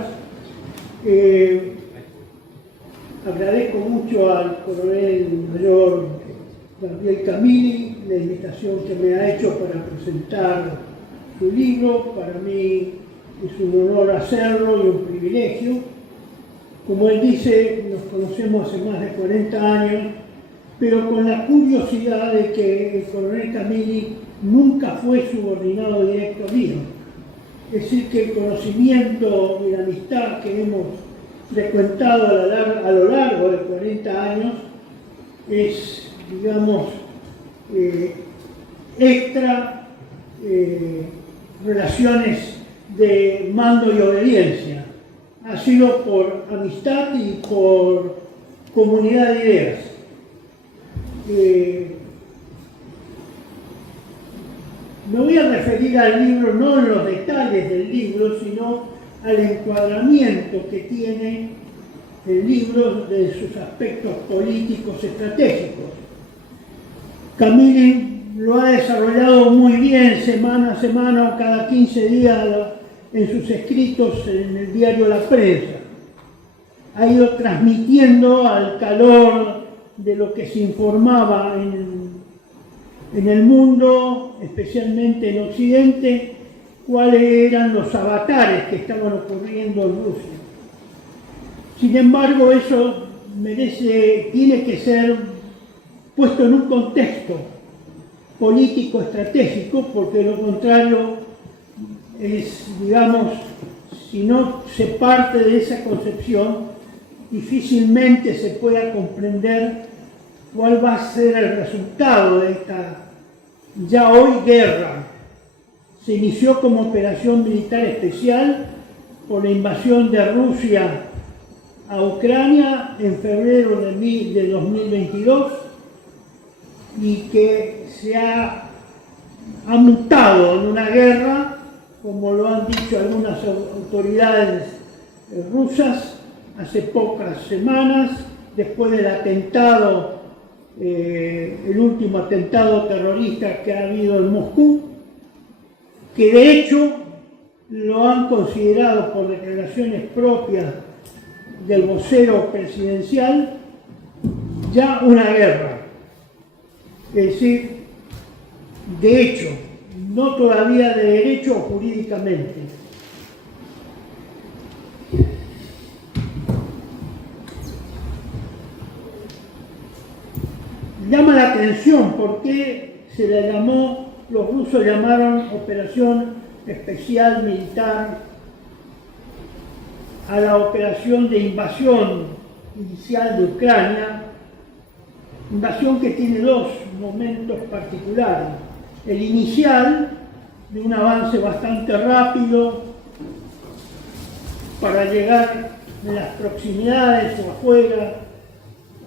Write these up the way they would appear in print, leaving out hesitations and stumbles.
palabras. Agradezco mucho al coronel mayor Gabriel Camilli la invitación que me ha hecho para presentar su libro. Para mí es un honor hacerlo y un privilegio. Como él dice, nos conocemos hace más de 40 años, pero con la curiosidad de que el coronel Camilli nunca fue subordinado directo mío. Es decir, que el conocimiento y la amistad que hemos frecuentado a lo largo de 40 años es, digamos, extra relaciones de mando y obediencia. Ha sido por amistad y por comunidad de ideas. Me voy a referir al libro, no en los detalles del libro, sino al encuadramiento que tiene el libro de sus aspectos políticos estratégicos. Camilli lo ha desarrollado muy bien semana a semana o cada 15 días en sus escritos en el diario La Prensa. Ha ido transmitiendo al calor de lo que se informaba en el mundo, especialmente en Occidente, cuáles eran los avatares que estaban ocurriendo en Rusia. Sin embargo, eso tiene que ser puesto en un contexto político estratégico, porque de lo contrario es, digamos, si no se parte de esa concepción, difícilmente se pueda comprender cuál va a ser el resultado de esta ya hoy guerra. Se inició como operación militar especial por la invasión de Rusia a Ucrania en febrero de 2022 y que se ha mutado en una guerra, como lo han dicho algunas autoridades rusas hace pocas semanas, después del atentado, el último atentado terrorista que ha habido en Moscú, que de hecho lo han considerado por declaraciones propias del vocero presidencial ya una guerra. Es decir, de hecho, no todavía de derecho o jurídicamente. Llama la atención por qué se le llamó, los rusos llamaron operación especial militar a la operación de invasión inicial de Ucrania, invasión que tiene dos momentos particulares. El inicial, de un avance bastante rápido para llegar en las proximidades o afuera,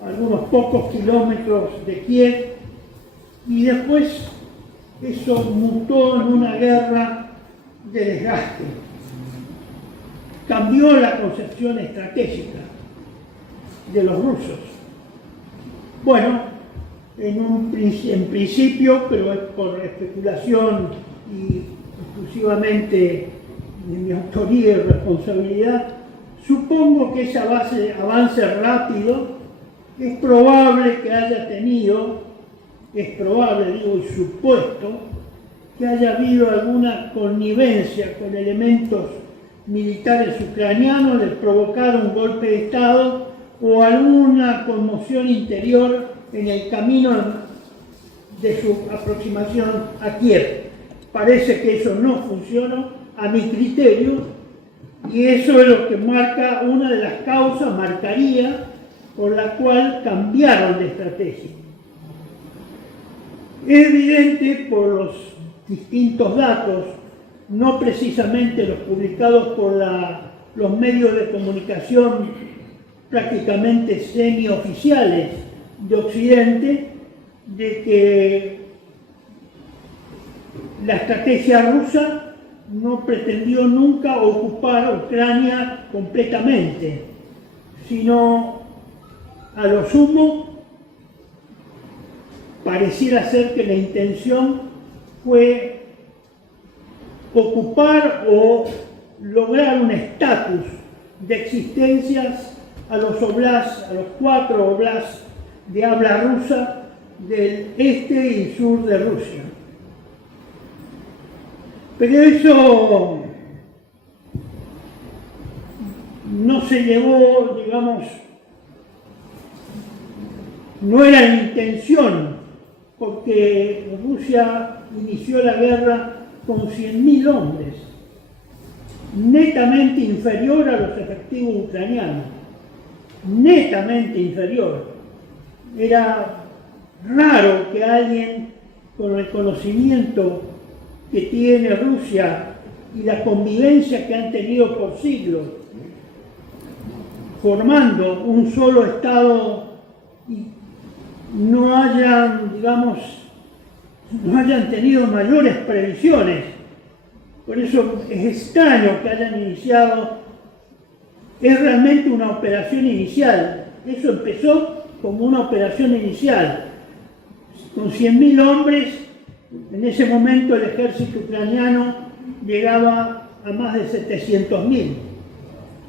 algunos pocos kilómetros de Kiev, y después eso mutó en una guerra de desgaste. Cambió la concepción estratégica de los rusos. Bueno, en principio, pero es por especulación y exclusivamente de mi autoría y responsabilidad, supongo que ese avance rápido es probable que haya tenido, es probable, digo, y supuesto, que haya habido alguna connivencia con elementos militares ucranianos de provocar un golpe de Estado o alguna conmoción interior en el camino de su aproximación a Kiev. Parece que eso no funcionó a mi criterio, y eso es lo que marca una de las causas, marcaría, por la cual cambiaron de estrategia. Es evidente por los distintos datos, no precisamente los publicados por los medios de comunicación prácticamente semioficiales de Occidente, de que la estrategia rusa no pretendió nunca ocupar Ucrania completamente, sino a lo sumo pareciera ser que la intención fue ocupar o lograr un estatus de existencias a los oblasts, a los 4 oblasts de habla rusa del este y sur de Rusia. Pero eso no se llevó, digamos, no era la intención, porque Rusia inició la guerra con 100.000 hombres, netamente inferior a los efectivos ucranianos, netamente inferior. Era raro que alguien con el conocimiento que tiene Rusia y la convivencia que han tenido por siglos, formando un solo Estado, y no hayan, digamos, no hayan tenido mayores previsiones. Por eso es extraño que hayan iniciado, es realmente una operación inicial. Eso empezó como una operación inicial. Con 100.000 hombres, en ese momento el ejército ucraniano llegaba a más de 700.000.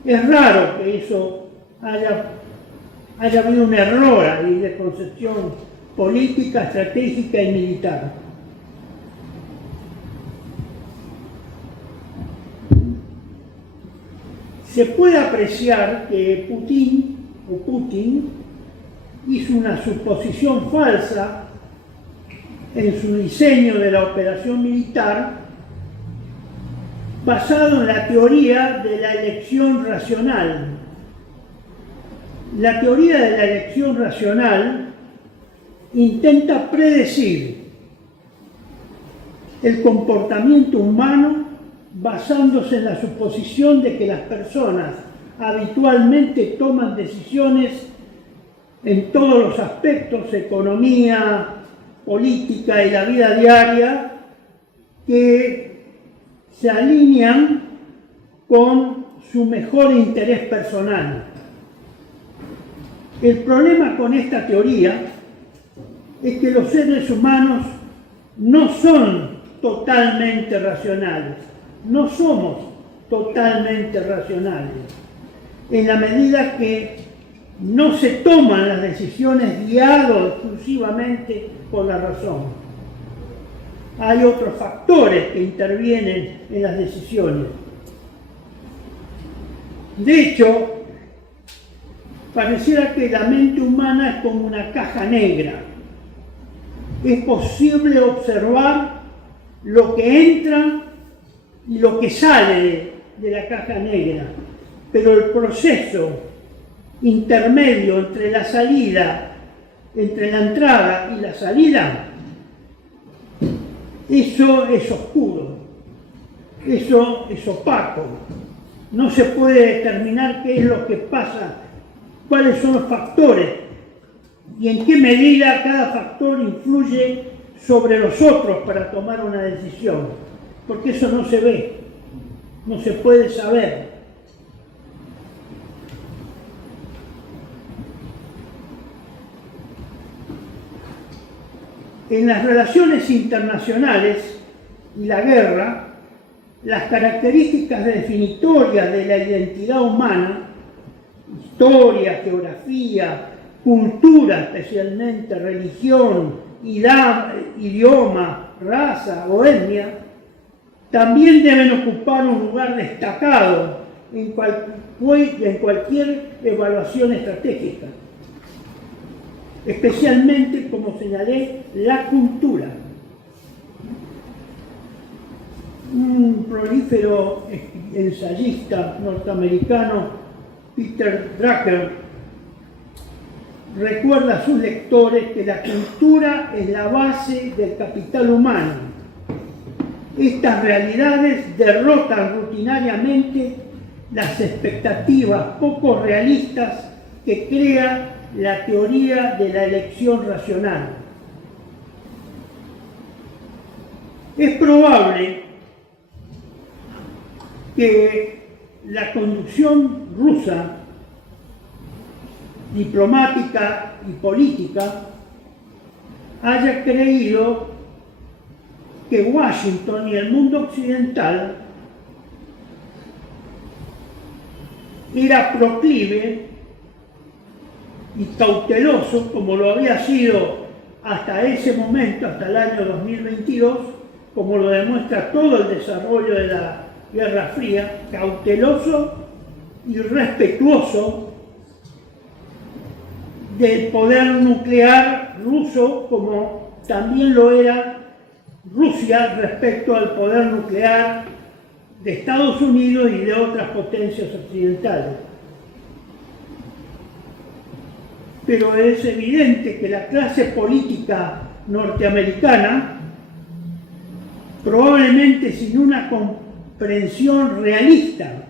Es raro que eso haya habido un error ahí de concepción política, estratégica y militar. Se puede apreciar que Putin hizo una suposición falsa en su diseño de la operación militar basado en la teoría de la elección racional. La teoría de la elección racional intenta predecir el comportamiento humano basándose en la suposición de que las personas habitualmente toman decisiones en todos los aspectos, economía, política y la vida diaria, que se alinean con su mejor interés personal. El problema con esta teoría es que los seres humanos no son totalmente racionales, no somos totalmente racionales, en la medida que no se toman las decisiones guiados exclusivamente por la razón. Hay otros factores que intervienen en las decisiones. De hecho, pareciera que la mente humana es como una caja negra. Es posible observar lo que entra y lo que sale de la caja negra, pero el proceso intermedio entre la entrada y la salida, eso es oscuro, eso es opaco. No se puede determinar qué es lo que pasa, cuáles son los factores y en qué medida cada factor influye sobre los otros para tomar una decisión, porque eso no se ve, no se puede saber. En las relaciones internacionales y la guerra, las características definitorias de la identidad humana, historia, geografía, cultura, especialmente religión, idioma, raza o etnia, también deben ocupar un lugar destacado en cualquier evaluación estratégica. Especialmente, como señalé, la cultura. Un prolífero ensayista norteamericano, Peter Drucker, recuerda a sus lectores que la cultura es la base del capital humano. Estas realidades derrotan rutinariamente las expectativas poco realistas que crea la teoría de la elección racional. Es probable que la conducción rusa, diplomática y política, haya creído que Washington y el mundo occidental era proclive y cauteloso, como lo había sido hasta ese momento, hasta el año 2022, como lo demuestra todo el desarrollo de la Guerra Fría, cauteloso y respetuoso del poder nuclear ruso, como también lo era Rusia respecto al poder nuclear de Estados Unidos y de otras potencias occidentales. Pero es evidente que la clase política norteamericana, probablemente sin una comprensión realista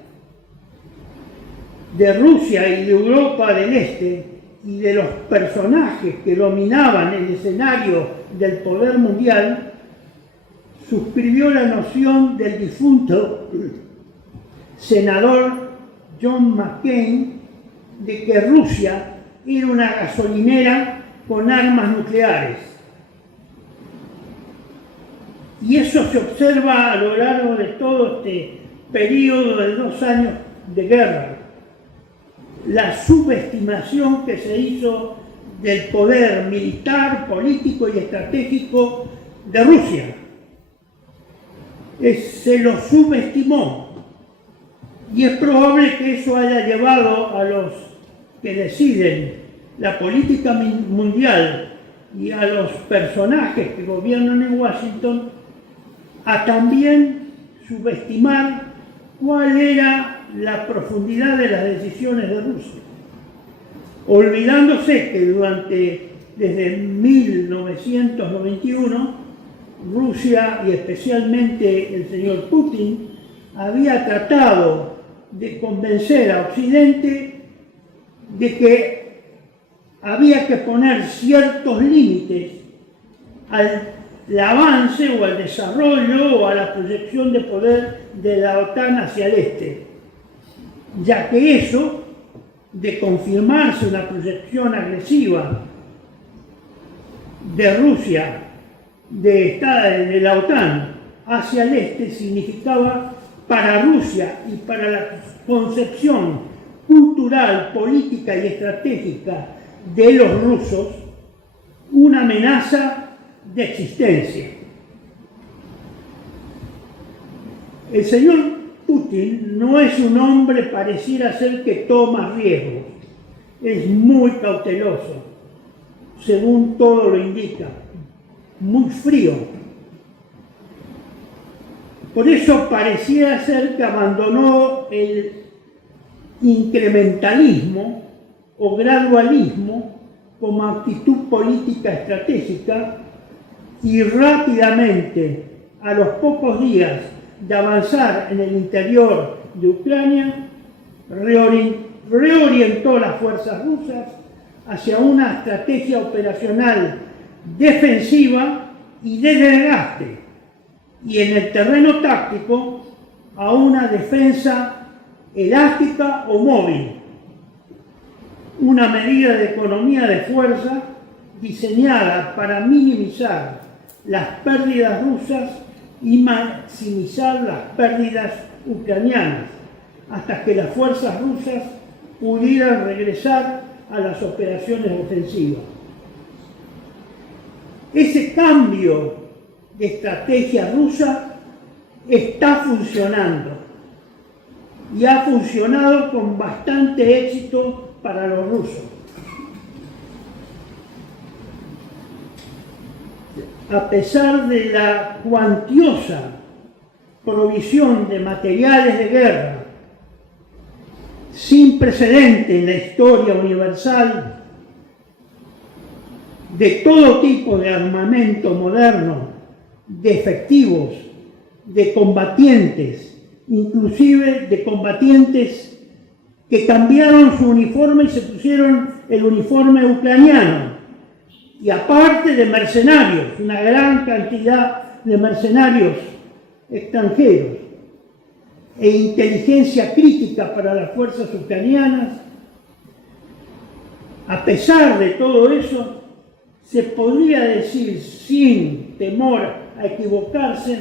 de Rusia y de Europa del Este y de los personajes que dominaban el escenario del poder mundial, suscribió la noción del difunto senador John McCain de que Rusia era una gasolinera con armas nucleares. Y eso se observa a lo largo de todo este periodo de 2 años de guerra. La subestimación que se hizo del poder militar, político y estratégico de Rusia. Se lo subestimó. Y es probable que eso haya llevado a los que deciden la política mundial y a los personajes que gobiernan en Washington a también subestimar cuál era la profundidad de las decisiones de Rusia, olvidándose que desde 1991 Rusia y especialmente el señor Putin había tratado de convencer a Occidente de que había que poner ciertos límites al avance o al desarrollo o a la proyección de poder de la OTAN hacia el este, ya que eso, de confirmarse una proyección agresiva de Rusia, de la OTAN hacia el este, significaba para Rusia y para la concepción cultural, política y estratégica de los rusos una amenaza de existencia. El señor Putin no es un hombre, pareciera ser, que toma riesgos, es muy cauteloso, según todo lo indica, muy frío. Por eso pareciera ser que abandonó el incrementalismo o gradualismo como actitud política estratégica y rápidamente, a los pocos días de avanzar en el interior de Ucrania, reorientó las fuerzas rusas hacia una estrategia operacional defensiva y de desgaste, y en el terreno táctico a una defensa elástica o móvil, una medida de economía de fuerza diseñada para minimizar las pérdidas rusas y maximizar las pérdidas ucranianas, hasta que las fuerzas rusas pudieran regresar a las operaciones ofensivas. Ese cambio de estrategia rusa está funcionando y ha funcionado con bastante éxito para los rusos. A pesar de la cuantiosa provisión de materiales de guerra sin precedente en la historia universal, de todo tipo de armamento moderno, de efectivos, de combatientes, inclusive de combatientes que cambiaron su uniforme y se pusieron el uniforme ucraniano, y aparte de mercenarios, una gran cantidad de mercenarios extranjeros, e inteligencia crítica para las fuerzas ucranianas. A pesar de todo eso, se podría decir, sin temor a equivocarse,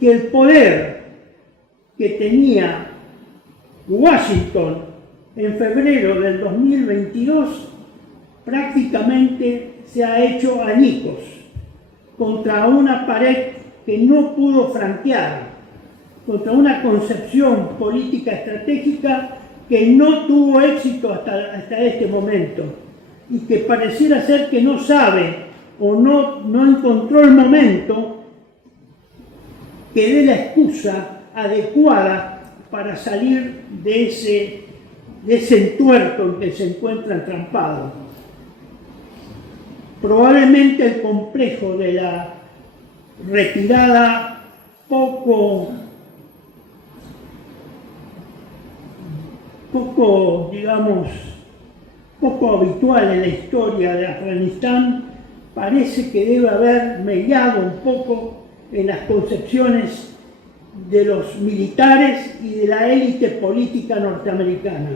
que el poder que tenía Washington, en febrero del 2022, prácticamente se ha hecho añicos contra una pared que no pudo franquear, contra una concepción política estratégica que no tuvo éxito hasta este momento y que pareciera ser que no sabe o no encontró el momento que dé la excusa adecuada para salir de ese entuerto en que se encuentra entrampado. Probablemente el complejo de la retirada poco habitual en la historia de Afganistán parece que debe haber mellado un poco en las concepciones de los militares y de la élite política norteamericana.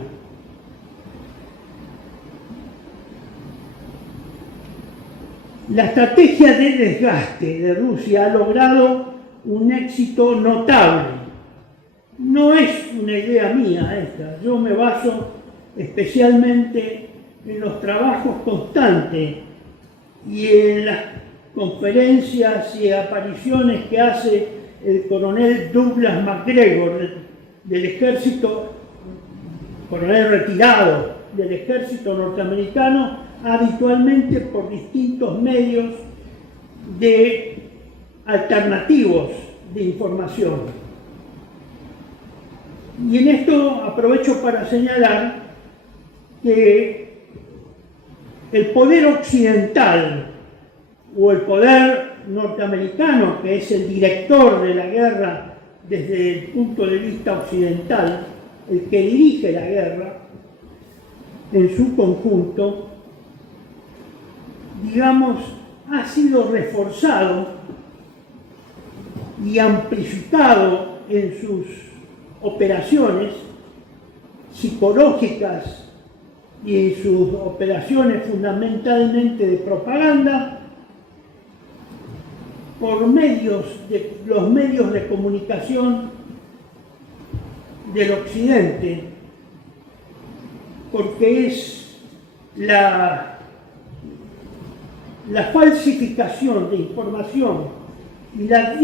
La estrategia de desgaste de Rusia ha logrado un éxito notable. No es una idea mía esta, yo me baso especialmente en los trabajos constantes y en las conferencias y apariciones que hace el coronel Douglas MacGregor del ejército, coronel retirado del ejército norteamericano, habitualmente por distintos medios alternativos de información. Y en esto aprovecho para señalar que el poder occidental o el poder norteamericano, que es el director de la guerra desde el punto de vista occidental, el que dirige la guerra en su conjunto, ha sido reforzado y amplificado en sus operaciones psicológicas y sus operaciones fundamentalmente de propaganda por los medios de comunicación del Occidente, porque es la falsificación de información y la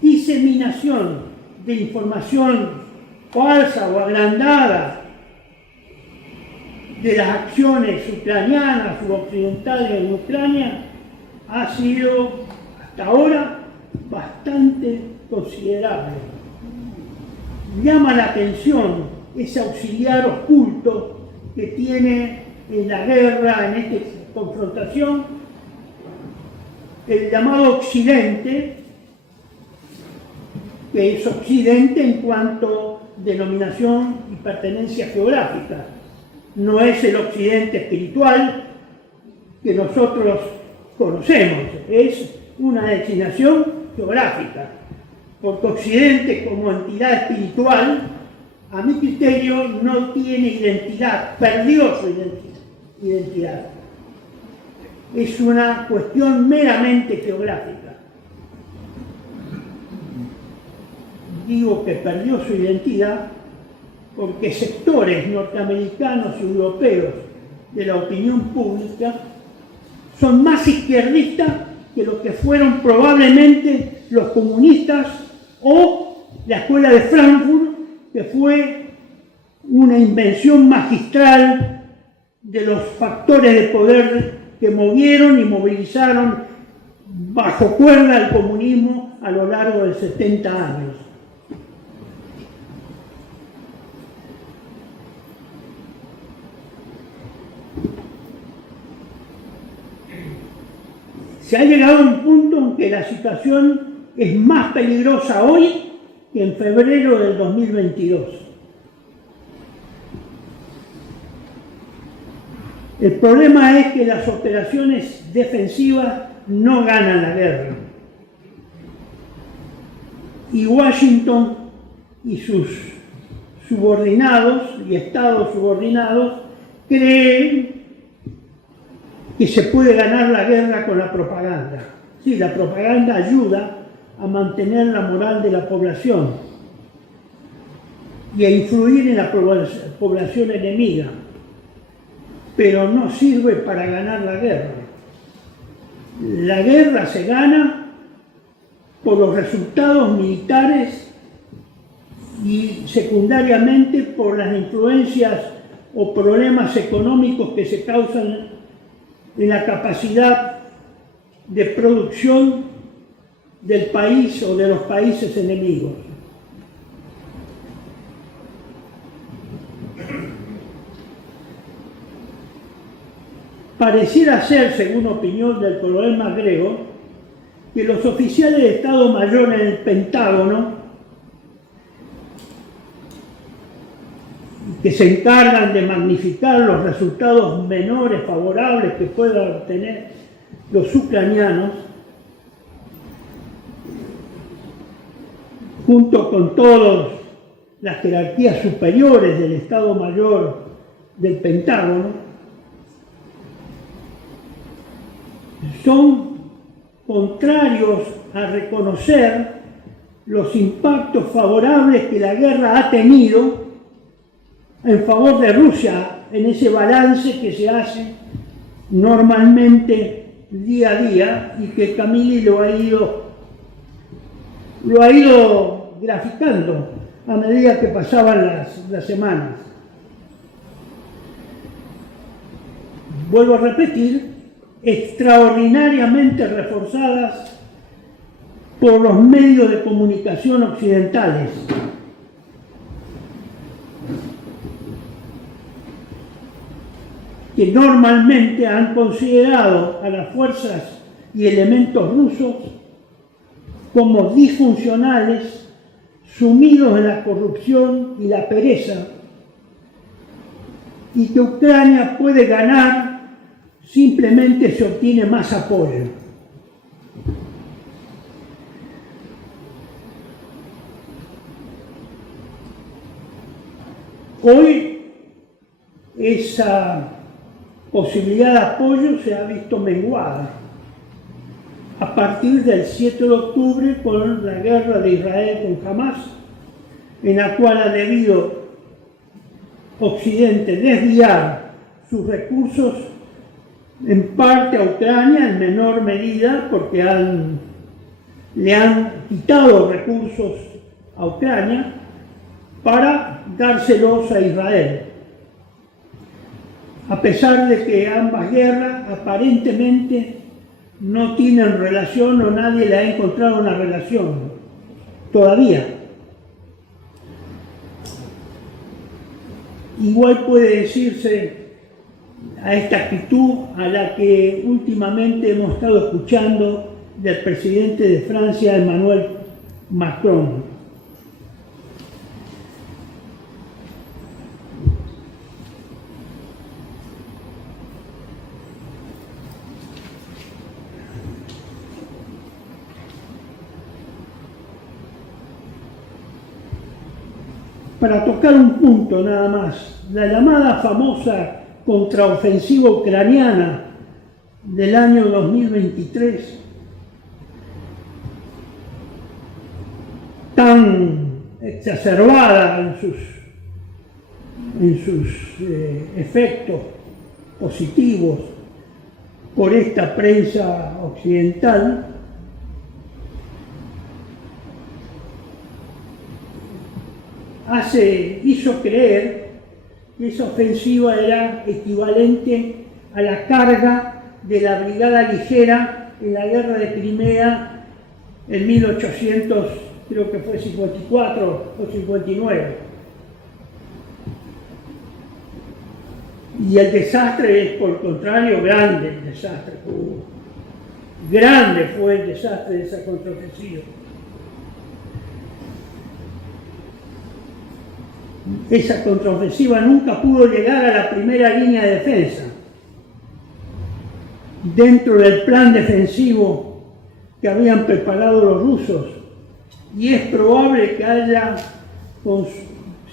diseminación de información falsa o agrandada de las acciones ucranianas u occidentales en Ucrania ha sido hasta ahora bastante considerable. Llama la atención ese auxiliar oculto que tiene en la guerra, en esta confrontación, el llamado Occidente, que es Occidente en cuanto denominación y pertenencia geográfica. No es el Occidente espiritual que nosotros conocemos, es una designación geográfica, porque Occidente como entidad espiritual, a mi criterio, no tiene identidad, perdió su identidad. Es una cuestión meramente geográfica. Digo que perdió su identidad porque sectores norteamericanos y europeos de la opinión pública son más izquierdistas que lo que fueron probablemente los comunistas o la escuela de Frankfurt, que fue una invención magistral de los factores de poder que movieron y movilizaron bajo cuerda al comunismo a lo largo de 70 años. Se ha llegado a un punto en que la situación es más peligrosa hoy que en febrero del 2022. El problema es que las operaciones defensivas no ganan la guerra. Y Washington y sus subordinados y estados subordinados creen que se puede ganar la guerra con la propaganda. Sí, la propaganda ayuda a mantener la moral de la población, y a influir en la población enemiga, pero no sirve para ganar la guerra. La guerra se gana por los resultados militares y secundariamente por las influencias o problemas económicos que se causan en la capacidad de producción del país o de los países enemigos. Pareciera ser, según opinión del coronel MacGregor, que los oficiales de Estado Mayor en el Pentágono, que se encargan de magnificar los resultados menores favorables que puedan obtener los ucranianos, junto con todas las jerarquías superiores del Estado Mayor del Pentágono, son contrarios a reconocer los impactos favorables que la guerra ha tenido en favor de Rusia en ese balance que se hace normalmente día a día y que Camilli lo ha ido graficando a medida que pasaban las semanas. Vuelvo a repetir, extraordinariamente reforzadas por los medios de comunicación occidentales. Que normalmente han considerado a las fuerzas y elementos rusos como disfuncionales, sumidos en la corrupción y la pereza, y que Ucrania puede ganar simplemente se obtiene más apoyo. Hoy esa posibilidad de apoyo se ha visto menguada a partir del 7 de octubre con la guerra de Israel con Hamas, en la cual ha debido Occidente desviar sus recursos en parte a Ucrania, en menor medida, porque le han quitado recursos a Ucrania para dárselos a Israel. A pesar de que ambas guerras aparentemente no tienen relación o nadie le ha encontrado una relación todavía. Igual puede decirse a esta actitud a la que últimamente hemos estado escuchando del presidente de Francia, Emmanuel Macron. Para tocar un punto nada más, la llamada famosa contraofensiva ucraniana del año 2023, tan exacerbada en sus efectos positivos por esta prensa occidental, hizo creer que esa ofensiva era equivalente a la carga de la brigada ligera en la guerra de Crimea en 1800, creo que fue 54 o 59. Y el desastre es, por el contrario, grande el desastre que hubo. Grande fue el desastre de esa contraofensiva. Esa contraofensiva nunca pudo llegar a la primera línea de defensa. Dentro del plan defensivo que habían preparado los rusos, y es probable que haya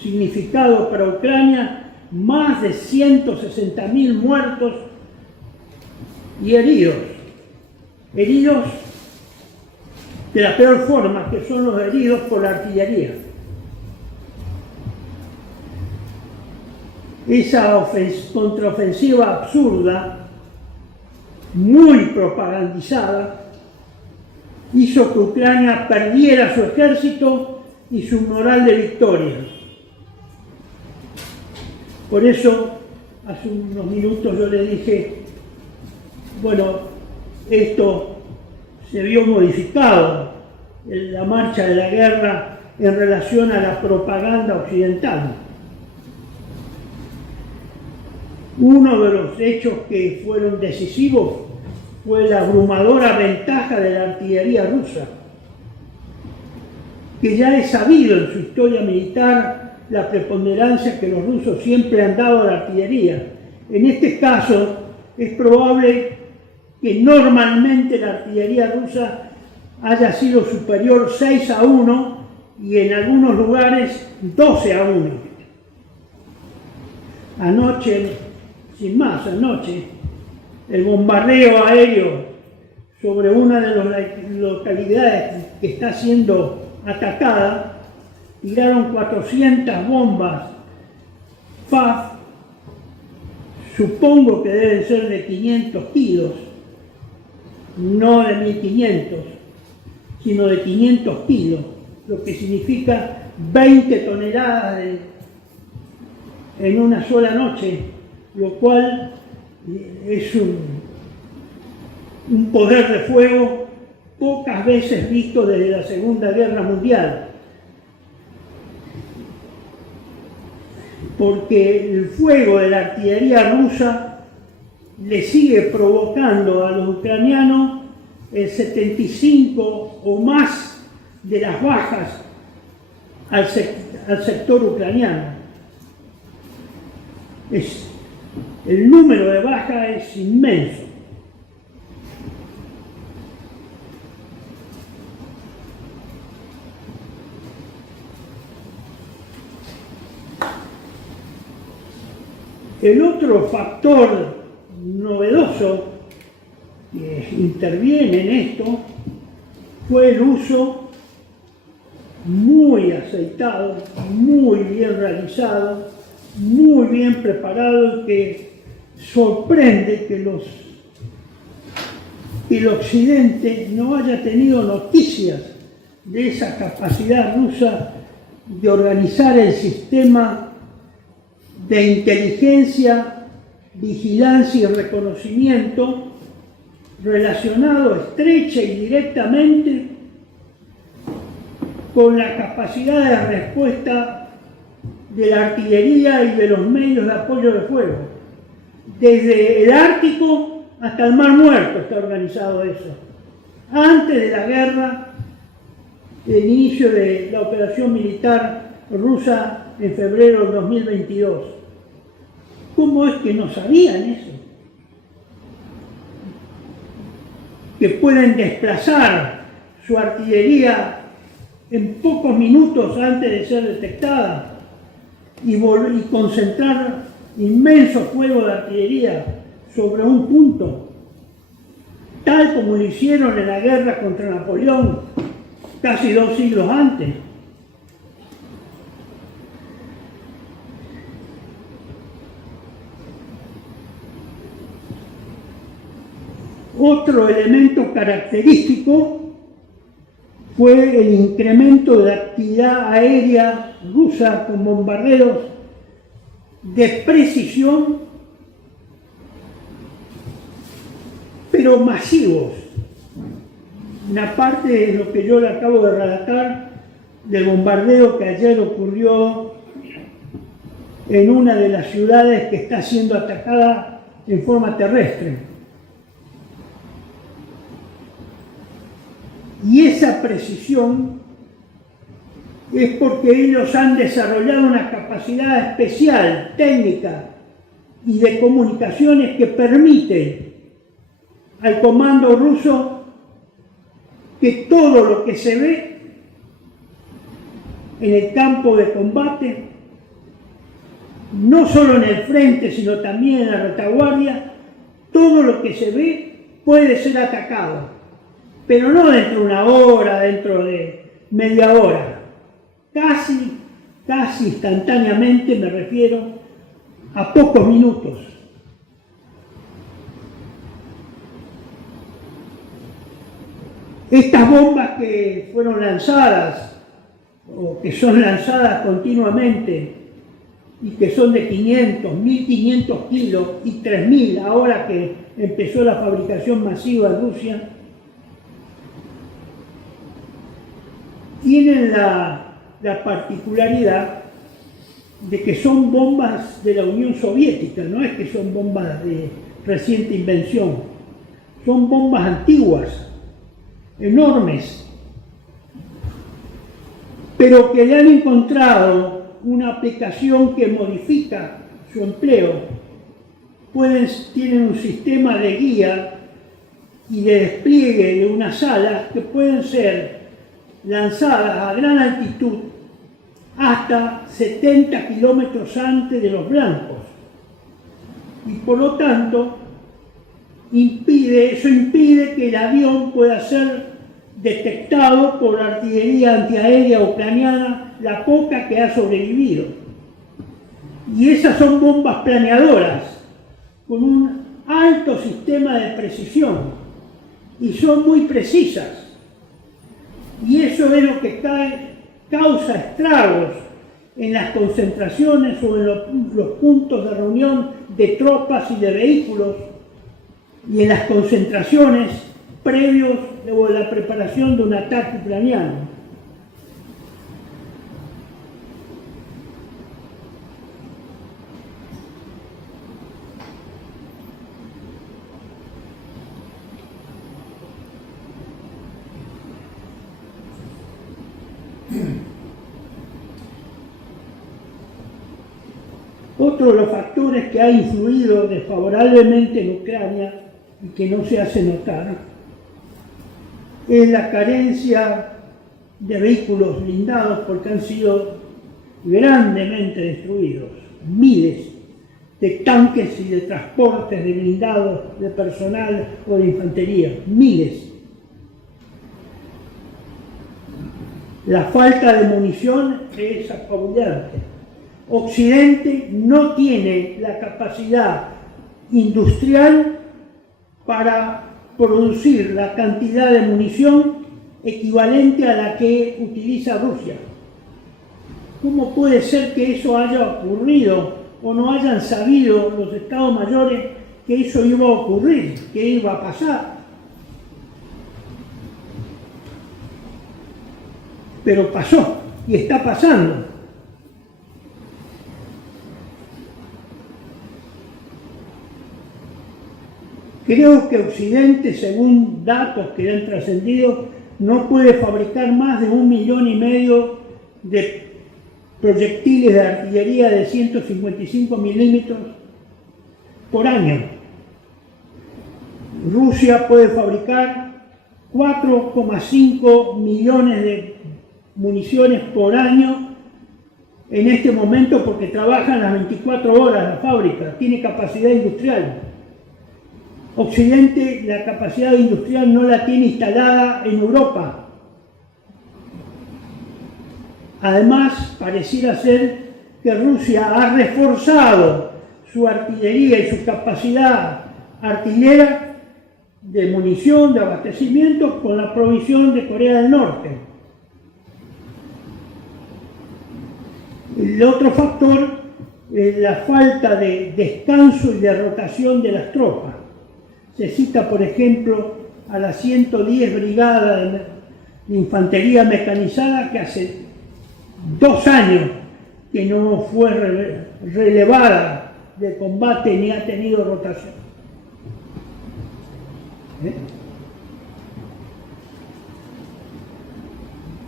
significado para Ucrania más de 160.000 muertos y heridos de la peor forma, que son los heridos por la artillería. esa contraofensiva absurda, muy propagandizada, hizo que Ucrania perdiera su ejército y su moral de victoria. Por eso, hace unos minutos yo le dije, bueno, esto se vio modificado en la marcha de la guerra en relación a la propaganda occidental. Uno de los hechos que fueron decisivos fue la abrumadora ventaja de la artillería rusa, que ya es sabido en su historia militar la preponderancia que los rusos siempre han dado a la artillería. En este caso, es probable que normalmente la artillería rusa haya sido superior 6-1 y en algunos lugares 12-1. Anoche, sin más, el bombardeo aéreo sobre una de las localidades que está siendo atacada, tiraron 400 bombas FAF, supongo que deben ser de 500 kilos, no de 1500, sino de 500 kilos, lo que significa 20 toneladas en una sola noche, lo cual es un poder de fuego pocas veces visto desde la Segunda Guerra Mundial. Porque el fuego de la artillería rusa le sigue provocando a los ucranianos el 75 o más de las bajas al sector ucraniano. El número de bajas es inmenso. El otro factor novedoso que interviene en esto fue el uso muy aceitado, muy bien realizado, muy bien preparado, y que sorprende que el Occidente no haya tenido noticias de esa capacidad rusa de organizar el sistema de inteligencia, vigilancia y reconocimiento relacionado estrecha y directamente con la capacidad de respuesta de la artillería y de los medios de apoyo de fuego. Desde el Ártico hasta el Mar Muerto está organizado eso. Antes de la guerra, el inicio de la operación militar rusa en febrero de 2022. ¿Cómo es que no sabían eso? Que pueden desplazar su artillería en pocos minutos antes de ser detectada y concentrar inmenso fuego de artillería sobre un punto, tal como lo hicieron en la guerra contra Napoleón casi 2 siglos antes. Otro elemento característico fue el incremento de la actividad aérea rusa con bombarderos de precisión, pero masivos. Una parte de lo que yo le acabo de relatar del bombardeo que ayer ocurrió en una de las ciudades que está siendo atacada en forma terrestre. Y esa precisión es porque ellos han desarrollado una capacidad especial, técnica y de comunicaciones que permite al comando ruso que todo lo que se ve en el campo de combate, no solo en el frente, sino también en la retaguardia, todo lo que se ve puede ser atacado. Pero no dentro de una hora, dentro de media hora. Casi instantáneamente, me refiero, a pocos minutos. Estas bombas que fueron lanzadas, o que son lanzadas continuamente, y que son de 500, 1500 kilos y 3000 ahora que empezó la fabricación masiva en Rusia, tienen la particularidad de que son bombas de la Unión Soviética, no es que son bombas de reciente invención, son bombas antiguas, enormes, pero que le han encontrado una aplicación que modifica su empleo. Tienen un sistema de guía y de despliegue de unas alas que pueden ser lanzadas a gran altitud hasta 70 kilómetros antes de los blancos. Y por lo tanto, eso impide que el avión pueda ser detectado por la artillería antiaérea ucraniana, la poca que ha sobrevivido. Y esas son bombas planeadoras, con un alto sistema de precisión, y son muy precisas. Y eso es lo que causa estragos en las concentraciones o en los puntos de reunión de tropas y de vehículos, y en las concentraciones previos a la preparación de un ataque ucraniano. Otro de los factores que ha influido desfavorablemente en Ucrania y que no se hace notar es la carencia de vehículos blindados, porque han sido grandemente destruidos. Miles de tanques y de transportes de blindados, de personal o de infantería, miles. La falta de munición es apabullante. Occidente no tiene la capacidad industrial para producir la cantidad de munición equivalente a la que utiliza Rusia. ¿Cómo puede ser que eso haya ocurrido o no hayan sabido los Estados Mayores que eso iba a ocurrir, que iba a pasar? Pero pasó y está pasando. Creo que Occidente, según datos que han trascendido, no puede fabricar más de 1,5 millones de proyectiles de artillería de 155 milímetros por año. Rusia puede fabricar 4,5 millones de municiones por año en este momento, porque trabajan las 24 horas la fábrica, tiene capacidad industrial. Occidente la capacidad industrial no la tiene instalada en Europa. Además, pareciera ser que Rusia ha reforzado su artillería y su capacidad artillera de munición, de abastecimiento, con la provisión de Corea del Norte. El otro factor es la falta de descanso y de rotación de las tropas. Se cita, por ejemplo, a la 110 Brigada de Infantería Mecanizada, que hace 2 años que no fue relevada de combate ni ha tenido rotación.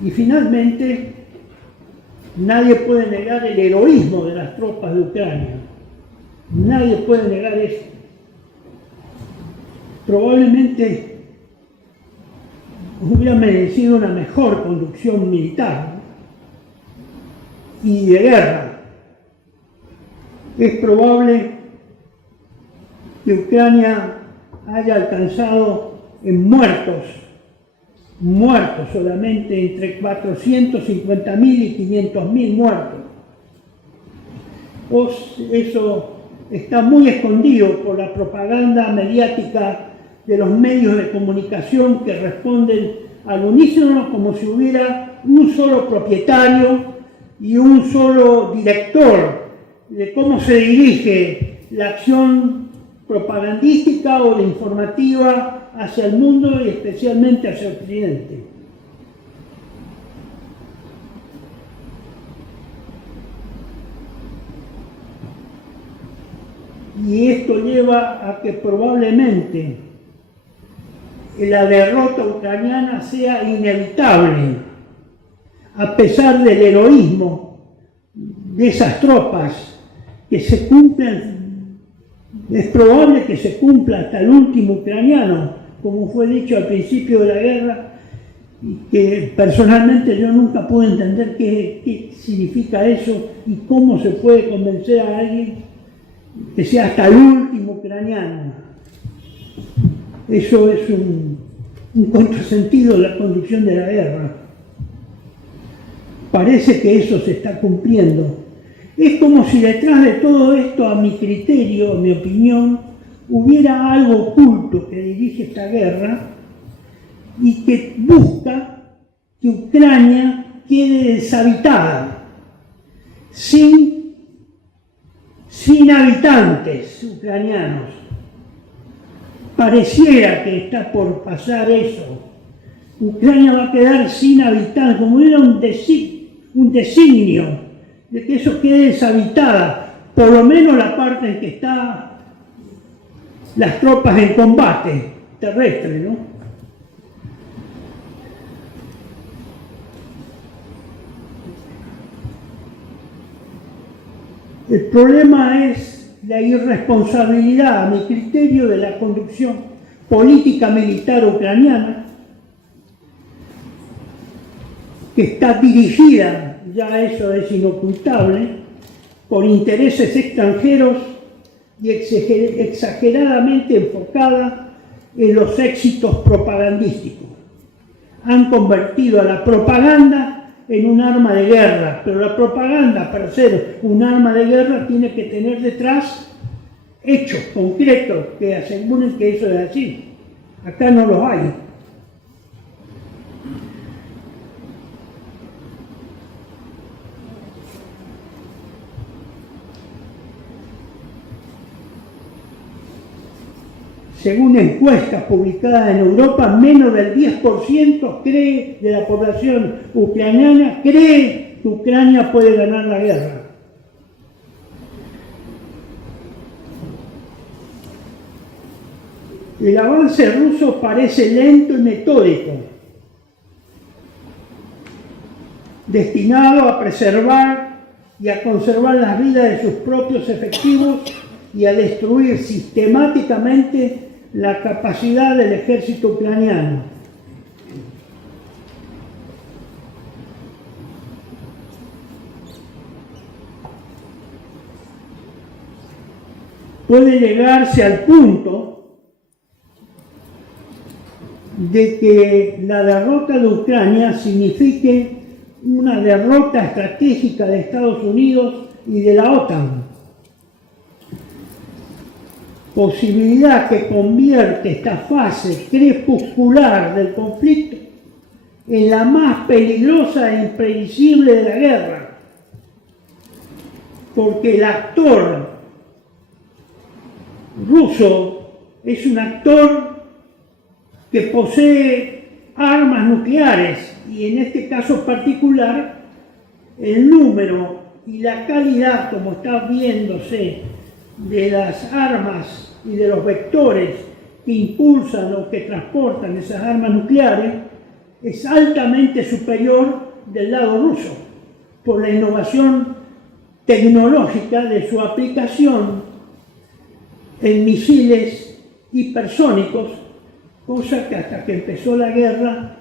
Y finalmente, nadie puede negar el heroísmo de las tropas de Ucrania. Nadie puede negar eso. Probablemente hubiera merecido una mejor conducción militar, ¿no? Y de guerra. Es probable que Ucrania haya alcanzado en muertos solamente entre 450.000 y 500.000 muertos. Eso está muy escondido por la propaganda mediática de los medios de comunicación que responden al unísono como si hubiera un solo propietario y un solo director de cómo se dirige la acción propagandística o la informativa hacia el mundo y especialmente hacia Occidente. Y esto lleva a que probablemente la derrota ucraniana sea inevitable, a pesar del heroísmo de esas tropas que se cumplen. Es probable que se cumpla hasta el último ucraniano, como fue dicho al principio de la guerra, y que personalmente yo nunca pude entender qué significa eso y cómo se puede convencer a alguien que sea hasta el último ucraniano. Eso es un contrasentido de la conducción de la guerra. Parece que eso se está cumpliendo. Es como si detrás de todo esto, a mi criterio, a mi opinión, hubiera algo oculto que dirige esta guerra y que busca que Ucrania quede deshabitada, sin habitantes ucranianos. Pareciera que está por pasar eso. Ucrania va a quedar sin habitantes, como era un designio de que eso quede deshabitada, por lo menos la parte en que están las tropas en combate terrestre, ¿no? El problema es la irresponsabilidad, a mi criterio, de la conducción política militar ucraniana, que está dirigida, ya eso es inocultable, por intereses extranjeros y exageradamente enfocada en los éxitos propagandísticos. Han convertido a la propaganda en un arma de guerra, pero la propaganda, para ser un arma de guerra, tiene que tener detrás hechos concretos que aseguren que eso es así. Acá no los hay. Según encuestas publicadas en Europa, menos del 10% de la población ucraniana cree que Ucrania puede ganar la guerra. El avance ruso parece lento y metódico, destinado a preservar y a conservar las vidas de sus propios efectivos y a destruir sistemáticamente la capacidad del ejército ucraniano. Puede llegarse al punto de que la derrota de Ucrania signifique una derrota estratégica de Estados Unidos y de la OTAN. Posibilidad que convierte esta fase crepuscular del conflicto en la más peligrosa e imprevisible de la guerra, porque el actor ruso es un actor que posee armas nucleares y en este caso particular el número y la calidad, como está viéndose, de las armas y de los vectores que impulsan o que transportan esas armas nucleares es altamente superior del lado ruso por la innovación tecnológica de su aplicación en misiles hipersónicos, cosa que hasta que empezó la guerra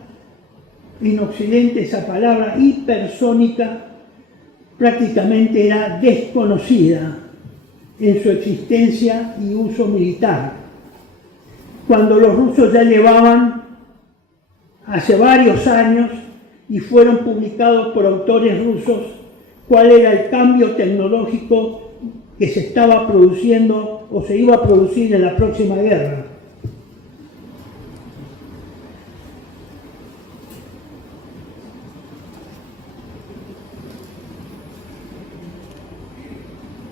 en Occidente esa palabra hipersónica prácticamente era desconocida en su existencia y uso militar. Cuando los rusos ya llevaban hace varios años y fueron publicados por autores rusos cuál era el cambio tecnológico que se estaba produciendo o se iba a producir en la próxima guerra.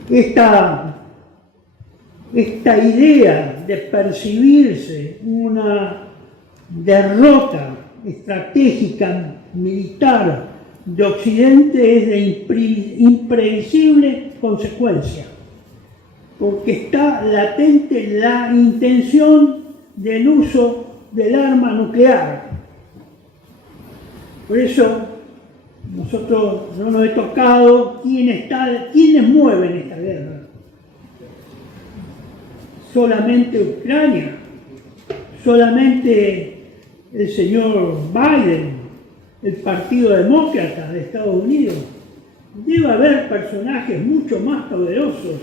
Esta idea de percibirse una derrota estratégica militar de Occidente es de imprevisible consecuencia, porque está latente la intención del uso del arma nuclear. Por eso nosotros no nos he tocado quiénes mueven esta guerra. Solamente Ucrania, solamente el señor Biden, el Partido Demócrata de Estados Unidos. Debe haber personajes mucho más poderosos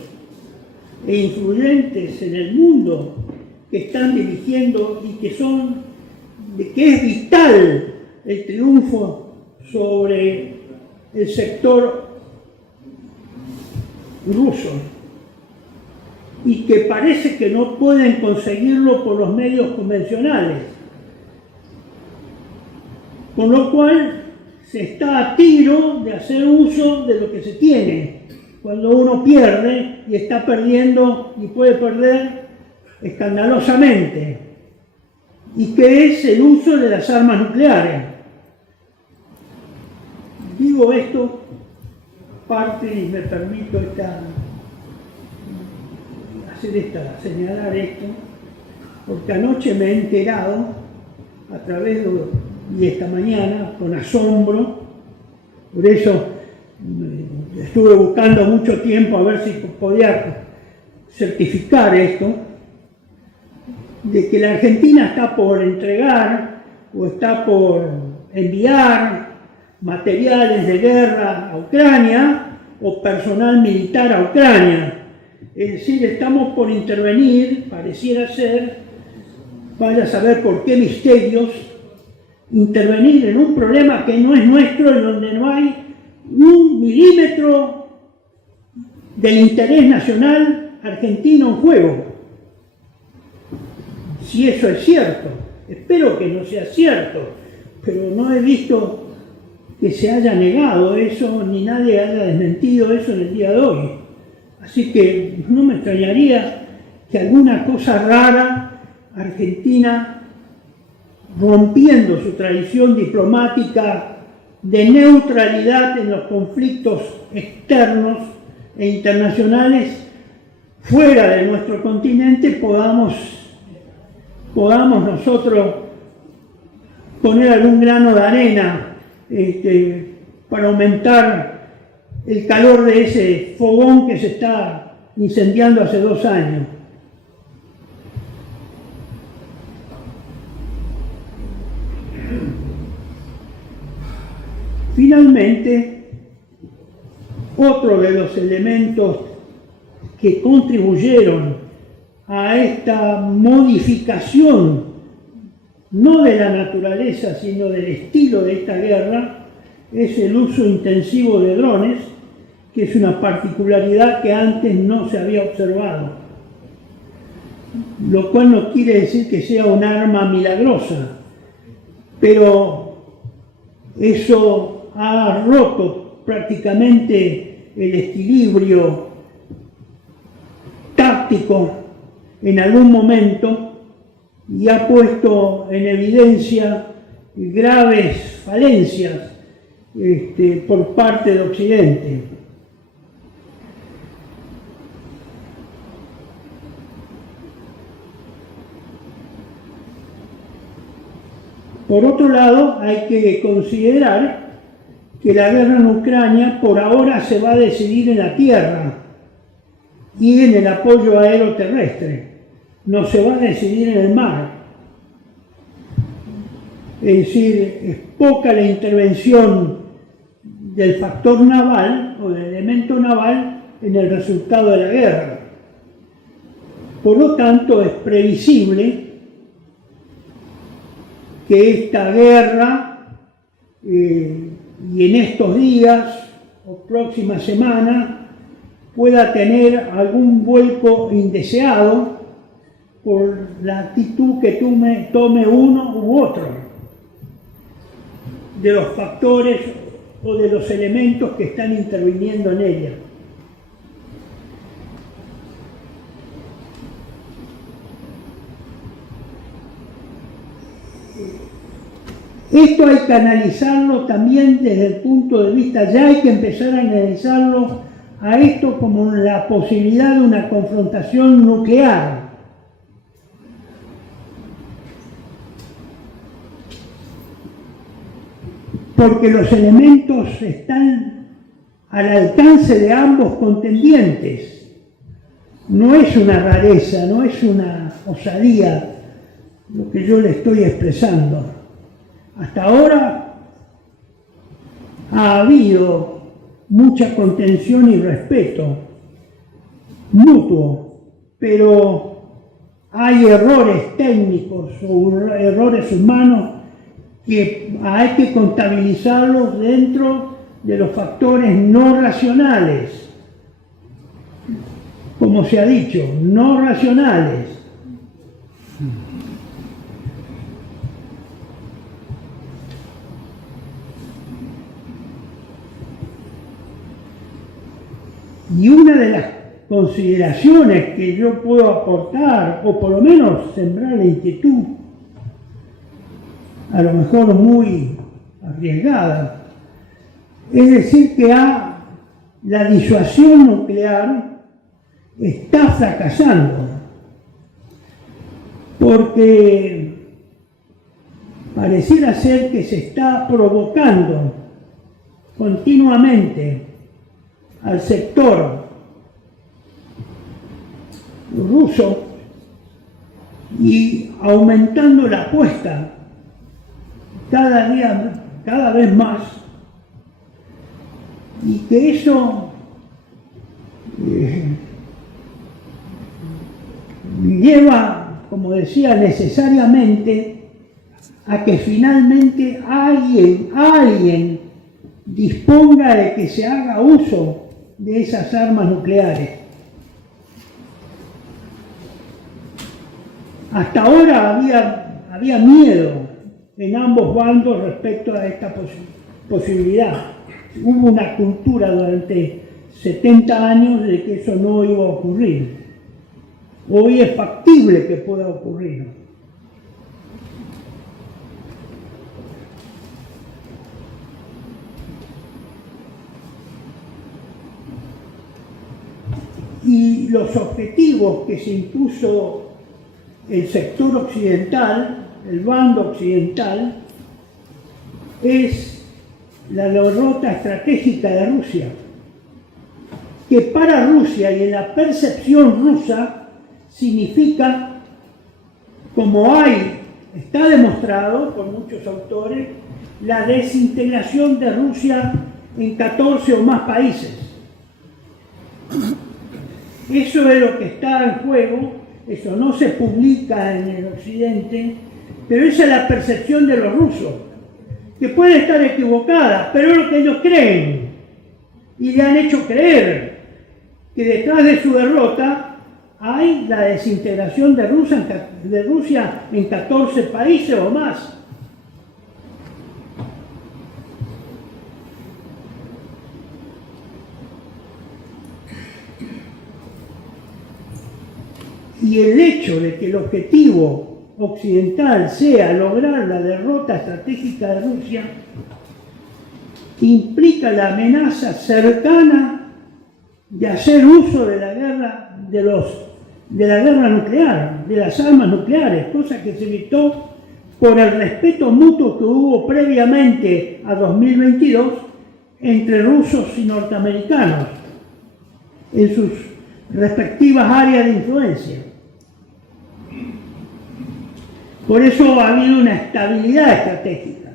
e influyentes en el mundo que están dirigiendo y que es vital el triunfo sobre el sector ruso y que parece que no pueden conseguirlo por los medios convencionales. Con lo cual se está a tiro de hacer uso de lo que se tiene. Cuando uno pierde y está perdiendo y puede perder escandalosamente, y que es el uso de las armas nucleares. Digo esto parte y me permito señalar esto, porque anoche me he enterado a través y esta mañana con asombro, por eso estuve buscando mucho tiempo a ver si podía certificar esto, de que la Argentina está por entregar o está por enviar materiales de guerra a Ucrania o personal militar a Ucrania. Es decir, estamos por intervenir, pareciera ser, vaya a saber por qué misterios, intervenir en un problema que no es nuestro, en donde no hay un milímetro del interés nacional argentino en juego. Si eso es cierto, espero que no sea cierto, pero no he visto que se haya negado eso, ni nadie haya desmentido eso en el día de hoy. Así que no me extrañaría que alguna cosa rara, Argentina, rompiendo su tradición diplomática de neutralidad en los conflictos externos e internacionales fuera de nuestro continente, podamos nosotros poner algún grano de arena para aumentar el calor de ese fogón que se está incendiando hace 2 años. Finalmente, otro de los elementos que contribuyeron a esta modificación, no de la naturaleza, sino del estilo de esta guerra, es el uso intensivo de drones, que es una particularidad que antes no se había observado. Lo cual no quiere decir que sea un arma milagrosa, pero eso ha roto prácticamente el equilibrio táctico en algún momento y ha puesto en evidencia graves falencias por parte de Occidente. Por otro lado, hay que considerar que la guerra en Ucrania por ahora se va a decidir en la tierra y en el apoyo aeroterrestre, no se va a decidir en el mar. Es decir, es poca la intervención del factor naval o del elemento naval en el resultado de la guerra. Por lo tanto, es previsible que esta guerra y en estos días o próxima semana pueda tener algún vuelco indeseado por la actitud que tome uno u otro de los factores o de los elementos que están interviniendo en ella. Esto hay que analizarlo también desde el punto de vista, ya hay que empezar a analizarlo a esto como la posibilidad de una confrontación nuclear. Porque los elementos están al alcance de ambos contendientes. No es una rareza, no es una osadía lo que yo le estoy expresando. Hasta ahora ha habido mucha contención y respeto mutuo, pero hay errores técnicos o errores humanos que hay que contabilizarlos dentro de los factores no racionales, como se ha dicho, no racionales. Y una de las consideraciones que yo puedo aportar, o por lo menos sembrar la inquietud, a lo mejor muy arriesgada, es decir que la disuasión nuclear está fracasando, porque pareciera ser que se está provocando continuamente al sector ruso y aumentando la apuesta cada vez más, y que eso lleva, como decía, necesariamente a que finalmente alguien disponga de que se haga uso de esas armas nucleares. Hasta ahora había miedo en ambos bandos respecto a esta posibilidad. Hubo una cultura durante 70 años de que eso no iba a ocurrir. Hoy es factible que pueda ocurrir. Y los objetivos que se impuso el sector occidental, el bando occidental, es la derrota estratégica de Rusia, que para Rusia y en la percepción rusa significa, como está demostrado por muchos autores, la desintegración de Rusia en 14 o más países. Eso es lo que está en juego, eso no se publica en el occidente, pero esa es la percepción de los rusos, que puede estar equivocada, pero es lo que ellos creen, y le han hecho creer que detrás de su derrota hay la desintegración de Rusia en 14 países o más. Y el hecho de que el objetivo occidental sea lograr la derrota estratégica de Rusia implica la amenaza cercana de hacer uso de la guerra nuclear, de las armas nucleares, cosa que se evitó por el respeto mutuo que hubo previamente a 2022 entre rusos y norteamericanos en sus respectivas áreas de influencia. Por eso ha habido una estabilidad estratégica.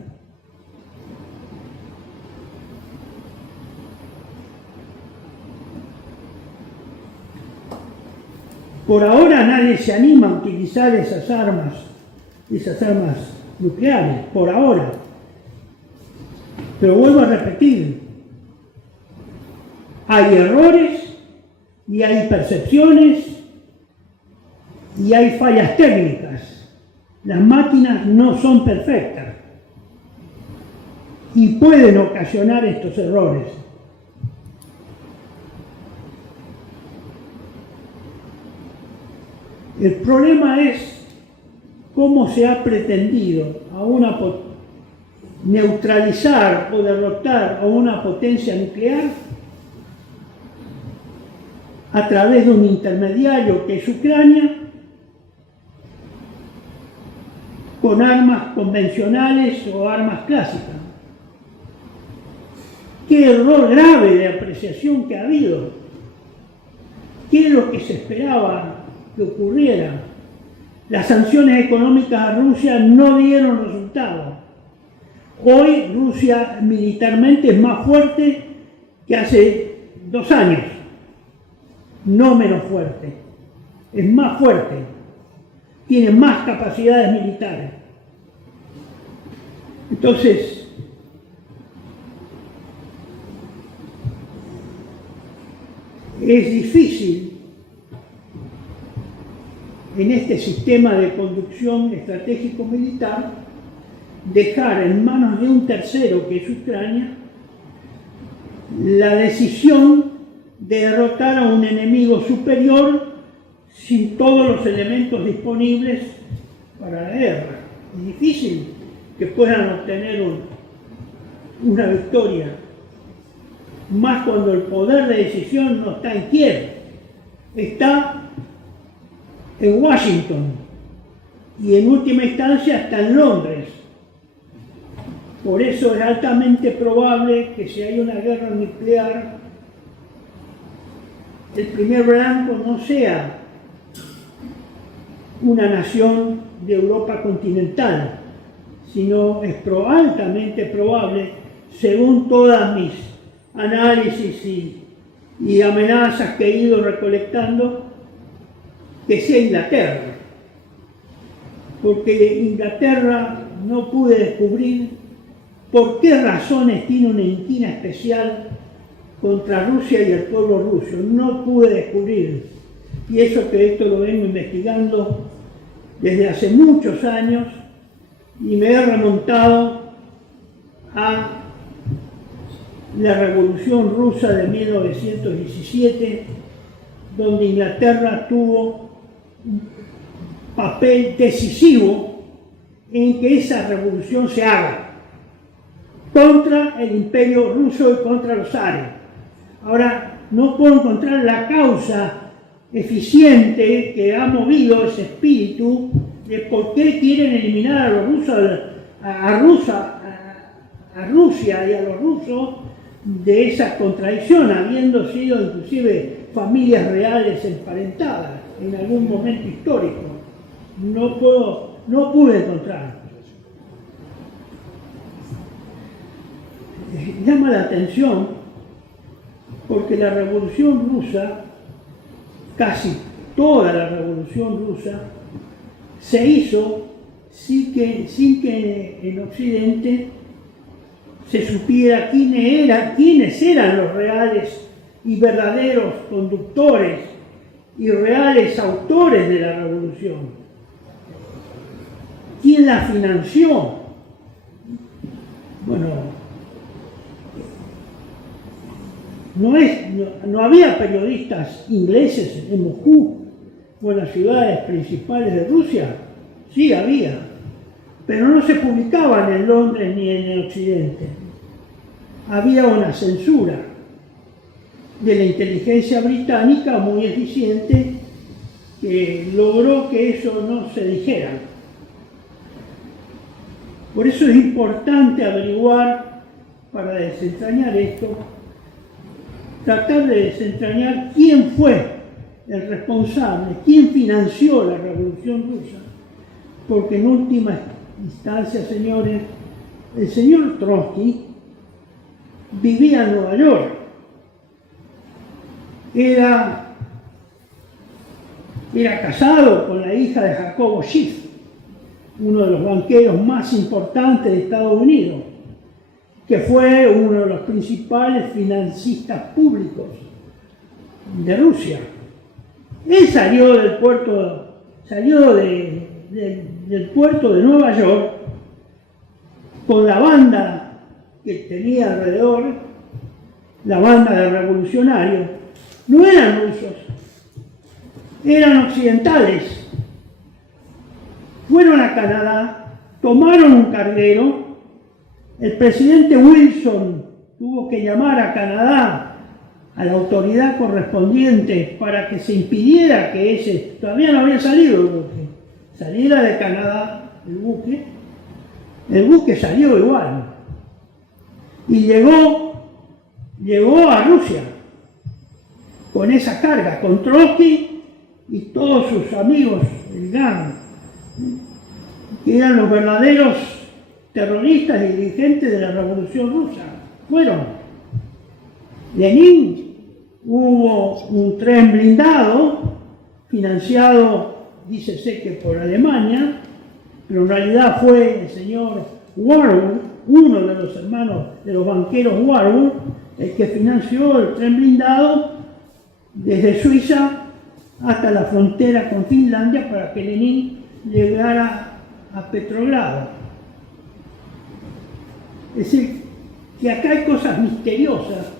Por ahora nadie se anima a utilizar esas armas nucleares, por ahora. Pero vuelvo a repetir, hay errores y hay percepciones y hay fallas técnicas. Las máquinas no son perfectas y pueden ocasionar estos errores. El problema es cómo se ha pretendido neutralizar o derrotar a una potencia nuclear a través de un intermediario que es Ucrania, con armas convencionales o armas clásicas. Qué error grave de apreciación que ha habido. ¿Qué es lo que se esperaba que ocurriera? Las sanciones económicas a Rusia no dieron resultado. Hoy Rusia militarmente es más fuerte que hace 2 años, no menos fuerte, es más fuerte, tiene más capacidades militares. Entonces, es difícil en este sistema de conducción estratégico militar dejar en manos de un tercero, que es Ucrania, la decisión de derrotar a un enemigo superior sin todos los elementos disponibles para la guerra. Es difícil que puedan obtener una victoria, más cuando el poder de decisión no está en Kiev, está en Washington y en última instancia está en Londres. Por eso es altamente probable que si hay una guerra nuclear, el primer blanco no sea una nación de Europa continental, sino es altamente probable, según todas mis análisis y amenazas que he ido recolectando, que sea Inglaterra. Porque Inglaterra no pude descubrir por qué razones tiene una inquina especial contra Rusia y el pueblo ruso. No pude descubrir. Y eso que esto lo vengo investigando desde hace muchos años y me he remontado a la Revolución Rusa de 1917, donde Inglaterra tuvo un papel decisivo en que esa revolución se haga contra el imperio ruso y contra los zares. Ahora, no puedo encontrar la causa eficiente que ha movido ese espíritu de por qué quieren eliminar a los rusos, a Rusia y a los rusos de esa contradicción, habiendo sido inclusive familias reales emparentadas en algún momento histórico. No pude encontrar. Llama la atención porque la Revolución Rusa, casi toda la Revolución Rusa, se hizo sin que en Occidente se supiera quiénes eran los reales y verdaderos conductores y reales autores de la revolución. ¿Quién la financió? Bueno, no había periodistas ingleses en Moscú o en las ciudades principales de Rusia. Sí había, pero no se publicaban en Londres ni en Occidente. Había una censura de la inteligencia británica muy eficiente que logró que eso no se dijera. Por eso es importante averiguar, para desentrañar esto, tratar de desentrañar quién fue el responsable, quién financió la Revolución Rusa, porque en última instancia, señores, el señor Trotsky vivía en Nueva York, era casado con la hija de Jacobo Schiff, uno de los banqueros más importantes de Estados Unidos, que fue uno de los principales financistas públicos de Rusia. Él salió del puerto, del puerto de Nueva York con la banda que tenía alrededor, la banda de revolucionarios. No eran rusos, eran occidentales. Fueron a Canadá, tomaron un carguero. El presidente Wilson tuvo que llamar a Canadá a la autoridad correspondiente para que se impidiera que ese, todavía no había salido el buque, saliera de Canadá el buque salió igual y llegó a Rusia con esa carga, con Trotsky y todos sus amigos, el gang, que eran los verdaderos terroristas y dirigentes de la Revolución Rusa. Fueron Lenin. Hubo un tren blindado, financiado, dícese que por Alemania, pero en realidad fue el señor Warburg, uno de los hermanos de los banqueros Warburg, el que financió el tren blindado desde Suiza hasta la frontera con Finlandia para que Lenin llegara a Petrogrado. Es decir, que acá hay cosas misteriosas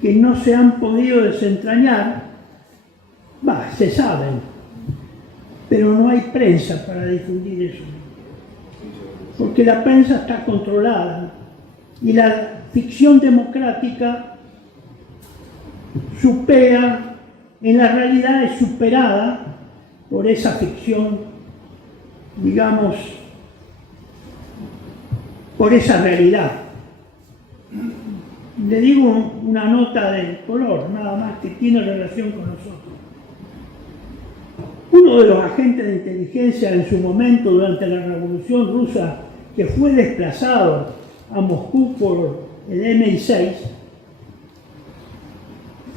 que no se han podido desentrañar, se saben, pero no hay prensa para difundir eso, porque la prensa está controlada y la ficción democrática supera, en la realidad es superada por esa ficción, digamos, por esa realidad. Le digo una nota de color, nada más, que tiene relación con nosotros. Uno de los agentes de inteligencia en su momento durante la Revolución Rusa, que fue desplazado a Moscú por el MI6,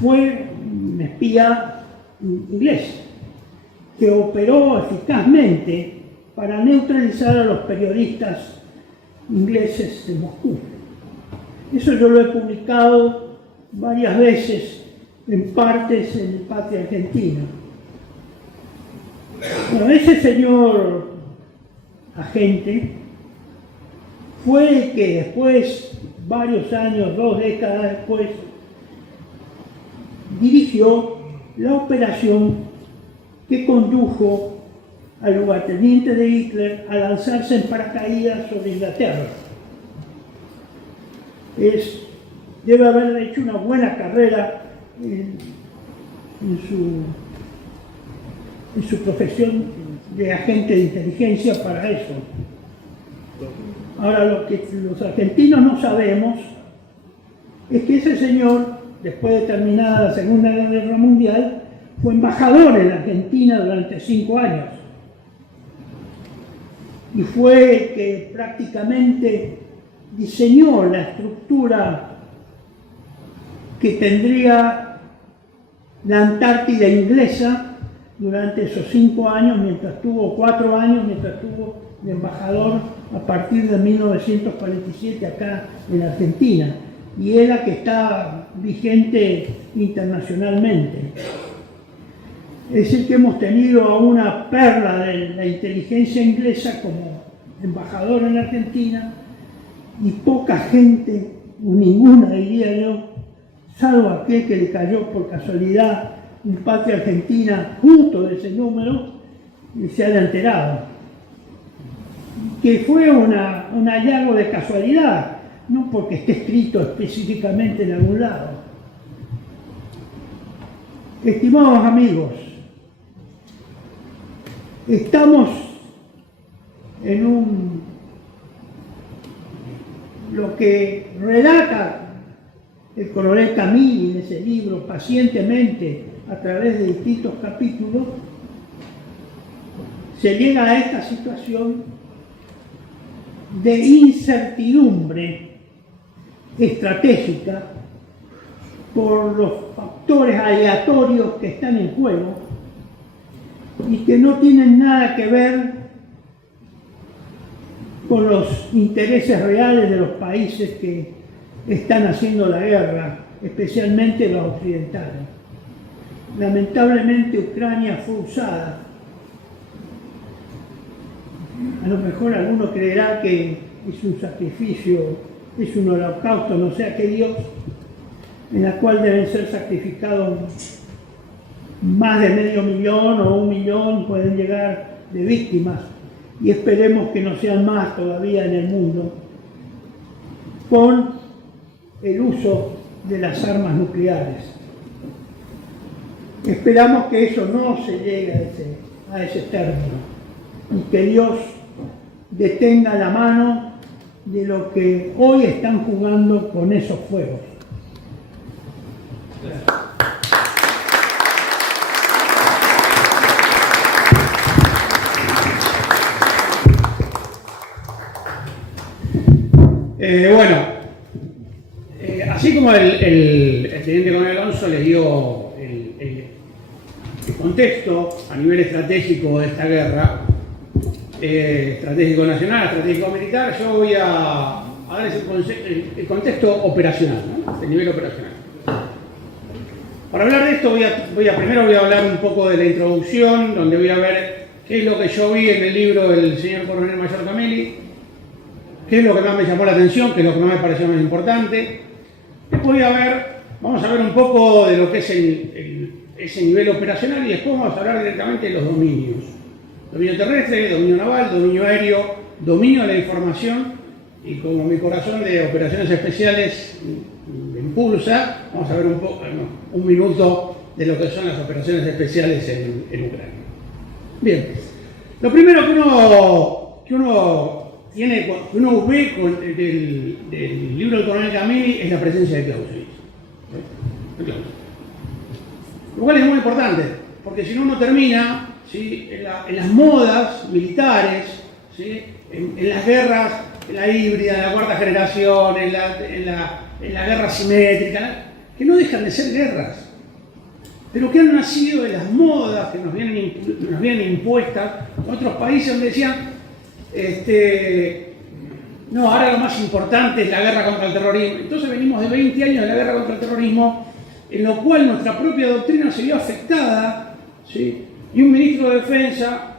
fue un espía inglés que operó eficazmente para neutralizar a los periodistas ingleses de Moscú. Eso yo lo he publicado varias veces en partes en Patria Argentina. Bueno, ese señor agente fue el que después, varios años, 2 décadas después, dirigió la operación que condujo al lugarteniente de Hitler a lanzarse en paracaídas sobre Inglaterra. Debe haber hecho una buena carrera en su profesión de agente de inteligencia para eso. Ahora, lo que los argentinos no sabemos es que ese señor, después de terminada la Segunda Guerra Mundial, fue embajador en Argentina durante 5 años. Y fue el que prácticamente diseñó la estructura que tendría la Antártida inglesa durante esos 5 años, mientras tuvo 4 años, mientras tuvo de embajador a partir de 1947 acá en Argentina. Y es la que está vigente internacionalmente. Es decir, que hemos tenido a una perla de la inteligencia inglesa como embajador en Argentina, y poca gente, o ninguna diría yo, salvo aquel que le cayó por casualidad un Patria Argentina justo de ese número, y se haya enterado. Que fue un hallazgo de casualidad, no porque esté escrito específicamente en algún lado. Estimados amigos, estamos en lo que relata el coronel Camilli en ese libro pacientemente a través de distintos capítulos, se llega a esta situación de incertidumbre estratégica por los factores aleatorios que están en juego y que no tienen nada que ver con los intereses reales de los países que están haciendo la guerra, especialmente los occidentales. Lamentablemente Ucrania fue usada. A lo mejor alguno creerá que es un sacrificio, es un holocausto, no sé a qué Dios, en la cual deben ser sacrificados más de 500.000 o 1 millón, pueden llegar de víctimas, y esperemos que no sean más todavía en el mundo, con el uso de las armas nucleares. Esperamos que eso no se llegue a ese término y que Dios detenga la mano de lo que hoy están jugando con esos fuegos. Así como el teniente coronel Alonso les dio el contexto a nivel estratégico de esta guerra, estratégico nacional, estratégico militar, yo voy a darles el contexto operacional, ¿no? El nivel operacional. Para hablar de esto primero voy a hablar un poco de la introducción, donde voy a ver qué es lo que yo vi en el libro del señor coronel mayor Cameli, qué es lo que más me llamó la atención, qué es lo que más me pareció más importante. Después vamos a ver un poco de lo que es ese nivel operacional y después vamos a hablar directamente de los dominios. Dominio terrestre, dominio naval, dominio aéreo, dominio de la información, y como mi corazón de operaciones especiales me impulsa, vamos a ver un minuto de lo que son las operaciones especiales en Ucrania. Bien, lo primero que uno ve del libro del coronel Cameli es la presencia de Clausewitz. Lo cual es muy importante, porque si no uno termina, ¿sí?, en las modas militares, ¿sí?, en las guerras, en la híbrida, en la cuarta generación, en la guerra simétrica, que no dejan de ser guerras, pero que han nacido de las modas que nos vienen impuestas en otros países donde decían, no, ahora lo más importante es la guerra contra el terrorismo. Entonces venimos de 20 años de la guerra contra el terrorismo, en lo cual nuestra propia doctrina se vio afectada, ¿sí? Y un ministro de Defensa,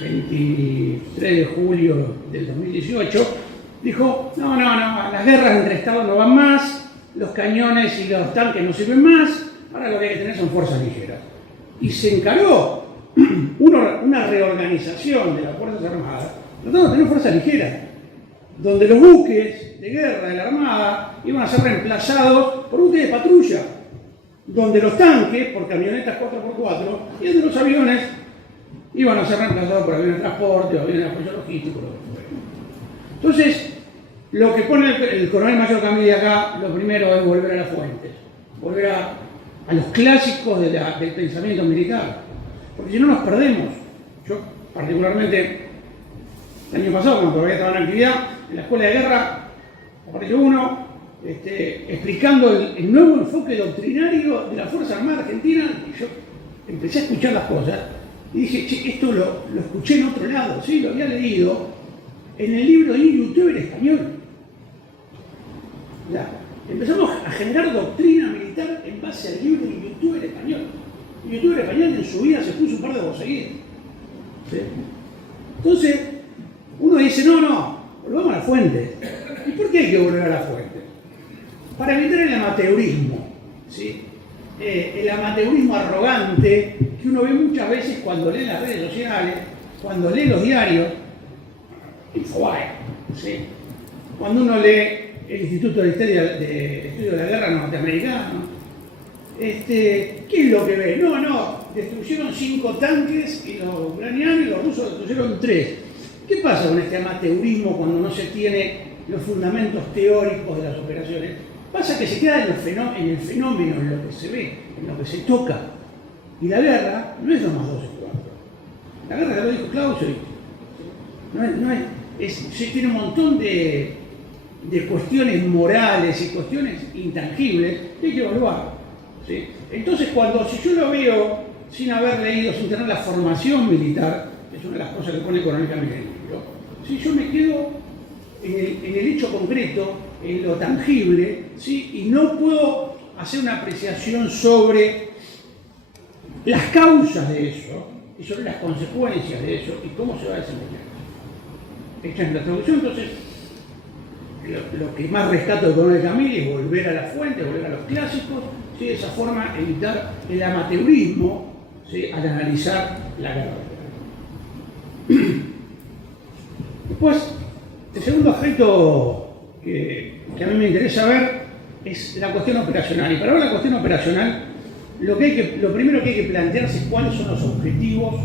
23 de julio del 2018, dijo, no, las guerras entre Estados no van más, los cañones y los tanques no sirven más, ahora lo que hay que tener son fuerzas ligeras. Y se encaró una reorganización de las Fuerzas Armadas, tratando de tener fuerzas ligeras, donde los buques de guerra de la Armada iban a ser reemplazados por buques de patrulla, donde los tanques, por camionetas 4x4, y donde los aviones iban a ser reemplazados por aviones de transporte o aviones de apoyo logístico, lo que fuera. Entonces, lo que pone el coronel mayor Cameli acá, lo primero es volver a las fuentes, volver a los clásicos del pensamiento militar, porque si no nos perdemos. Yo, particularmente, el año pasado, cuando todavía estaba en actividad, en la escuela de guerra, apareció uno explicando el nuevo enfoque doctrinario de la Fuerza Armada Argentina, y yo empecé a escuchar las cosas y dije, che, esto lo escuché en otro lado, ¿sí? Lo había leído en el libro de un youtuber español. Ya, empezamos a generar doctrina militar en base al libro de un youtuber español. Un youtuber español en su vida se puso un par de boceguitas, ¿sí? Entonces, uno dice, no, volvamos a la fuente. ¿Y por qué hay que volver a la fuente? Para evitar el amateurismo, ¿sí? El amateurismo arrogante que uno ve muchas veces cuando lee las redes sociales, cuando lee los diarios, Infobae, ¿sí? Cuando uno lee el Instituto de Estudio de la Guerra norteamericano, ¿qué es lo que ve? No, destruyeron 5 tanques y los ucranianos y los rusos destruyeron 3. ¿Qué pasa con este amateurismo cuando no se tiene los fundamentos teóricos de las operaciones? Pasa que se queda en el fenómeno, en lo que se ve, en lo que se toca. Y la guerra no es 2 más 2 es 4. La guerra, ya lo dijo Clausewitz, tiene un montón de cuestiones morales y cuestiones intangibles que hay que evaluar, ¿sí? Entonces, si yo lo veo sin haber leído, sin tener la formación militar, que es una de las cosas que pone el coronel Cameli en el libro, si yo me quedo en el hecho concreto, en lo tangible, ¿sí? Y no puedo hacer una apreciación sobre las causas de eso y sobre las consecuencias de eso y cómo se va a desempeñar. Esta es la traducción. Entonces, lo que más rescato de Coronel Camil es volver a la fuente, volver a los clásicos, ¿sí? De esa forma evitar el amateurismo, ¿sí? Al analizar la guerra. Después, el segundo aspecto que a mí me interesa ver es la cuestión operacional. Y para ver la cuestión operacional, lo primero que hay que plantearse es cuáles son los objetivos,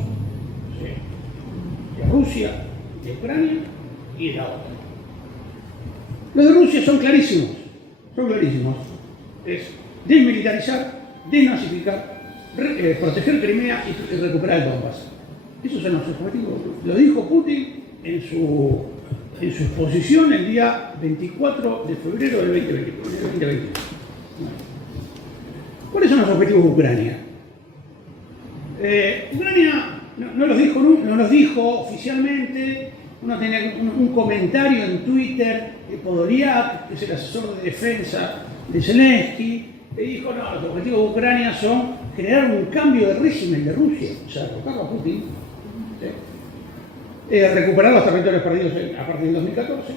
¿sí? De Rusia, de Ucrania y de la OTAN. Los de Rusia son clarísimos, es desmilitarizar, desnazificar, proteger Crimea y recuperar el Donbass. Esos son los objetivos. Lo dijo Putin en su exposición el día 24 de febrero del 2021. ¿Cuáles son los objetivos de Ucrania? Ucrania no los dijo oficialmente. Uno tenía un comentario en Twitter de Podolyak, que es el asesor de defensa de Zelensky, que dijo: no, los objetivos de Ucrania son generar un cambio de régimen de Rusia, o sea, derrocar a Putin, ¿sí? Recuperar los territorios perdidos a partir del 2014,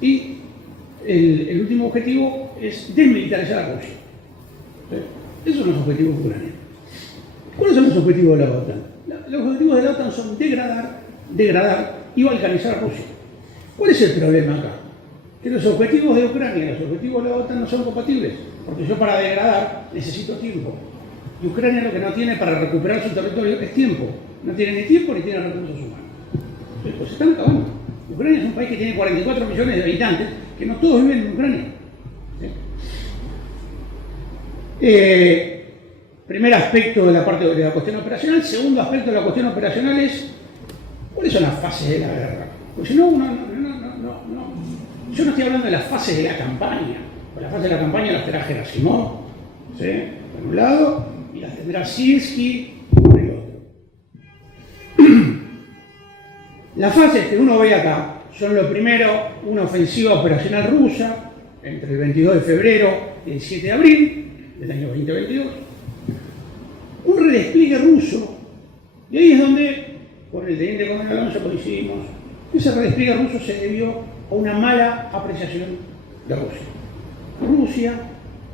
¿sí? Y el último objetivo es desmilitarizar a Rusia, ¿sí? Esos son los objetivos de Ucrania. ¿Cuáles son los objetivos de la OTAN? Los objetivos de la OTAN son degradar y balcanizar a Rusia. ¿Cuál es el problema acá? Que los objetivos de Ucrania y los objetivos de la OTAN no son compatibles, porque yo para degradar necesito tiempo. Y Ucrania lo que no tiene para recuperar su territorio es tiempo. No tiene ni tiempo ni tiene recursos humanos. Pues se están acabando. Ucrania es un país que tiene 44 millones de habitantes, que no todos viven en Ucrania. ¿Sí? Primer aspecto de la parte de la cuestión operacional. Segundo aspecto de la cuestión operacional es ¿cuáles son las fases de la guerra? Porque si no, yo no estoy hablando de las fases de la campaña. Las fases de la campaña las tendrá Gerasimov, ¿sí? Por un lado, y las tendrá Sirski por el otro. Las fases que uno ve acá son lo primero, una ofensiva operacional rusa entre el 22 de febrero y el 7 de abril del año 2022. Un redespliegue ruso, y ahí es donde, con el teniente coronel Alonso coincidimos, ese redespliegue ruso se debió a una mala apreciación de Rusia. Rusia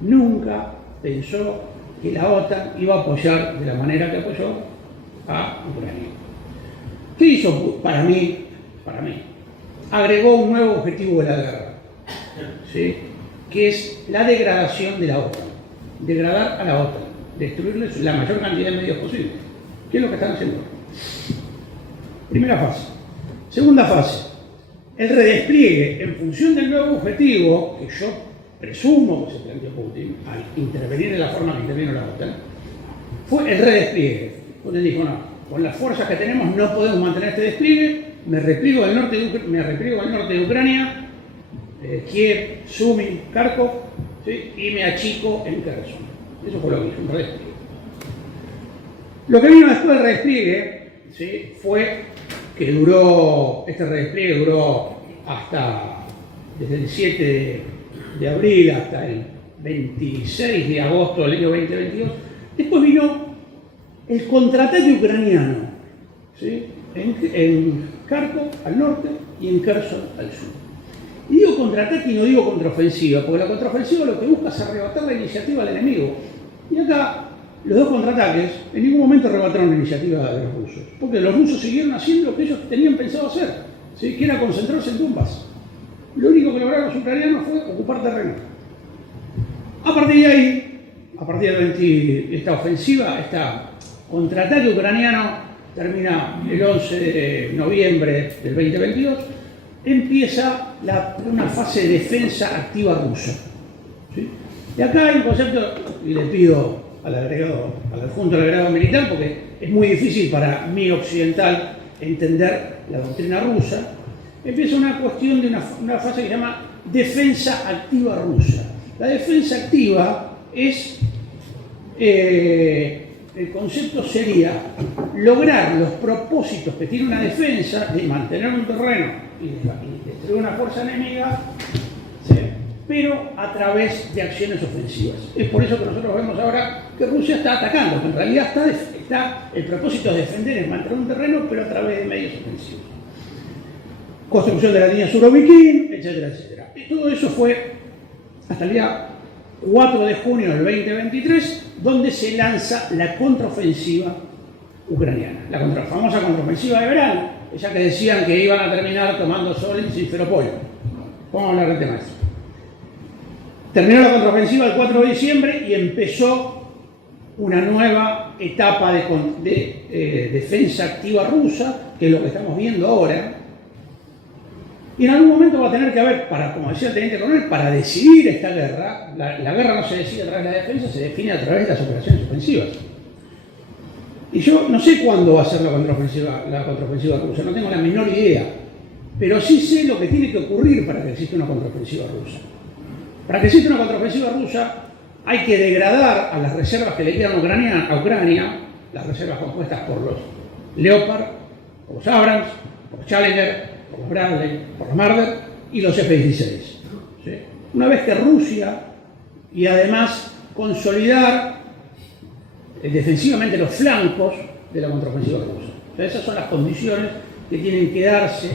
nunca pensó que la OTAN iba a apoyar de la manera que apoyó a Ucrania. ¿Qué hizo para mí? Agregó un nuevo objetivo de la guerra, ¿sí? Que es la degradación de la OTAN. Degradar a la OTAN, destruirles la mayor cantidad de medios posible. ¿Qué es lo que están haciendo? Primera fase. Segunda fase. El redespliegue en función del nuevo objetivo, que yo presumo que se planteó Putin al intervenir de la forma que intervino la OTAN, fue el redespliegue. Putin dijo: no, con las fuerzas que tenemos no podemos mantener este despliegue, me repliego al norte de Ucrania, Kiev, Sumy, Kharkov, ¿sí? Y me achico en Kherson. Eso fue lo que hizo, un redespliegue. Lo que vino después del redespliegue, ¿sí? Fue que este redespliegue duró desde el 7 de abril hasta el 26 de agosto del año 2022. Después vino el contraataque ucraniano, ¿sí? En Kharkov al norte y en Kherson al sur. Y digo contraataque y no digo contraofensiva, porque la contraofensiva lo que busca es arrebatar la iniciativa al enemigo. Y acá los dos contraataques en ningún momento arrebataron la iniciativa de los rusos, porque los rusos siguieron haciendo lo que ellos tenían pensado hacer, ¿sí? Que era concentrarse en Donbass. Lo único que lograron los ucranianos fue ocupar terreno. A partir de ahí, a partir de esta ofensiva, este contraataque ucraniano termina el 11 de noviembre del 2022, empieza una fase de defensa activa rusa, ¿sí? Y acá hay un concepto, y le pido al adjunto al agregado militar, porque es muy difícil para mí occidental entender la doctrina rusa. Empieza una cuestión de una fase que se llama defensa activa rusa. La defensa activa es, el concepto sería lograr los propósitos que tiene una defensa de mantener un terreno y destruir una fuerza enemiga, ¿sí? pero a través de acciones ofensivas. Es por eso que nosotros vemos ahora que Rusia está atacando, que en realidad el propósito es defender, es mantener un terreno, pero a través de medios ofensivos. Construcción de la línea Surovikin, etcétera, etcétera. Y todo eso fue hasta el día 4 de junio del 2023, donde se lanza la contraofensiva ucraniana, la famosa contraofensiva de verano, esa que decían que iban a terminar tomando Sol en Simferopol. Vamos a hablar del tema. Terminó la contraofensiva el 4 de diciembre y empezó una nueva etapa de defensa activa rusa, que es lo que estamos viendo ahora. Y en algún momento va a tener que haber, como decía el teniente coronel, para decidir esta guerra, la guerra no se decide a través de la defensa, se define a través de las operaciones ofensivas. Y yo no sé cuándo va a ser la contraofensiva rusa, no tengo la menor idea, pero sí sé lo que tiene que ocurrir para que exista una contraofensiva rusa. Para que exista una contraofensiva rusa hay que degradar a las reservas que le quedan a Ucrania, las reservas compuestas por los Leopard, por los Abrams, por los Challenger, por los Bradley, por los Marder y los F-16. ¿Sí? Una vez que Rusia, y además consolidar defensivamente los flancos de la contraofensiva rusa. O sea, esas son las condiciones que tienen que darse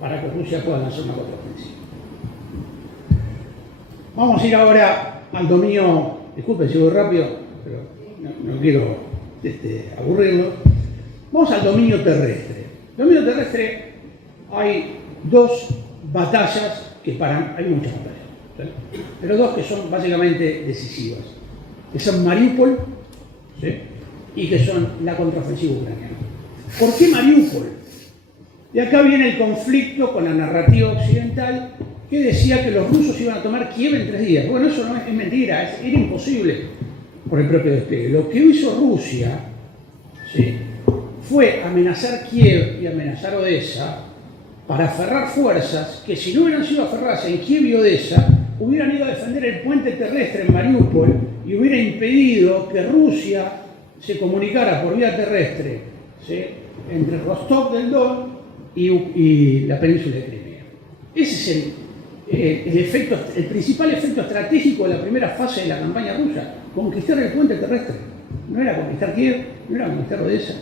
para que Rusia pueda lanzar una contraofensiva. Vamos a ir ahora al dominio, disculpen si voy rápido, pero no quiero aburrirlo. Vamos al dominio terrestre. El dominio terrestre hay dos batallas hay muchas batallas, ¿sí? Pero dos que son básicamente decisivas, que son Mariupol, ¿sí? Y que son la contraofensiva ucraniana. ¿Por qué Mariupol? Y acá viene el conflicto con la narrativa occidental que decía que los rusos iban a tomar Kiev en 3 días. Bueno, eso no es mentira, era imposible por el propio despliegue. Lo que hizo Rusia, ¿sí?, fue amenazar Kiev y amenazar Odessa para aferrar fuerzas que, si no hubieran sido aferradas en Kiev y Odessa, hubieran ido a defender el puente terrestre en Mariupol y hubiera impedido que Rusia se comunicara por vía terrestre, ¿sí?, entre Rostov del Don y la península de Crimea. Ese es el principal efecto estratégico de la primera fase de la campaña rusa: conquistar el puente terrestre. No era conquistar Kiev, no era conquistar Odessa.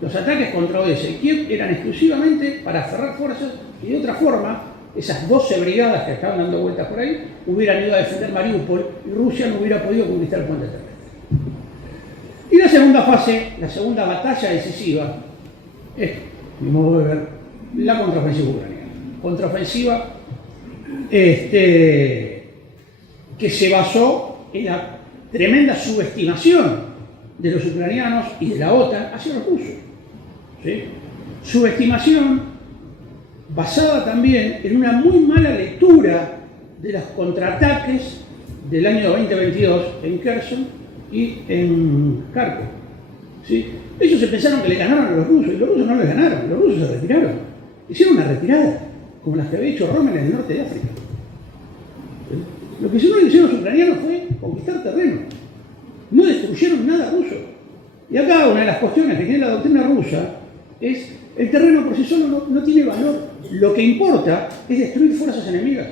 Los ataques contra Odessa y Kiev eran exclusivamente para aferrar fuerzas, y de otra forma, esas 12 brigadas que estaban dando vueltas por ahí hubieran ido a defender Mariupol y Rusia no hubiera podido conquistar el puente terrestre. Y la segunda fase, la segunda batalla decisiva, es, mi modo de ver, la contraofensiva ucraniana. Contraofensiva que se basó en la tremenda subestimación de los ucranianos y de la OTAN hacia los rusos. ¿Sí? Subestimación basada también en una muy mala lectura de los contraataques del año 2022 en Kherson y en Kharkov. ¿Sí? Ellos se pensaron que le ganaron a los rusos, y los rusos no les ganaron, los rusos se retiraron. Hicieron una retirada, como las que había hecho Rommel en el norte de África. ¿Sí? Lo que hicieron los ucranianos fue conquistar terreno. No destruyeron nada ruso. Y acá una de las cuestiones que tiene la doctrina rusa es: el terreno por sí solo no tiene valor. Lo que importa es destruir fuerzas enemigas.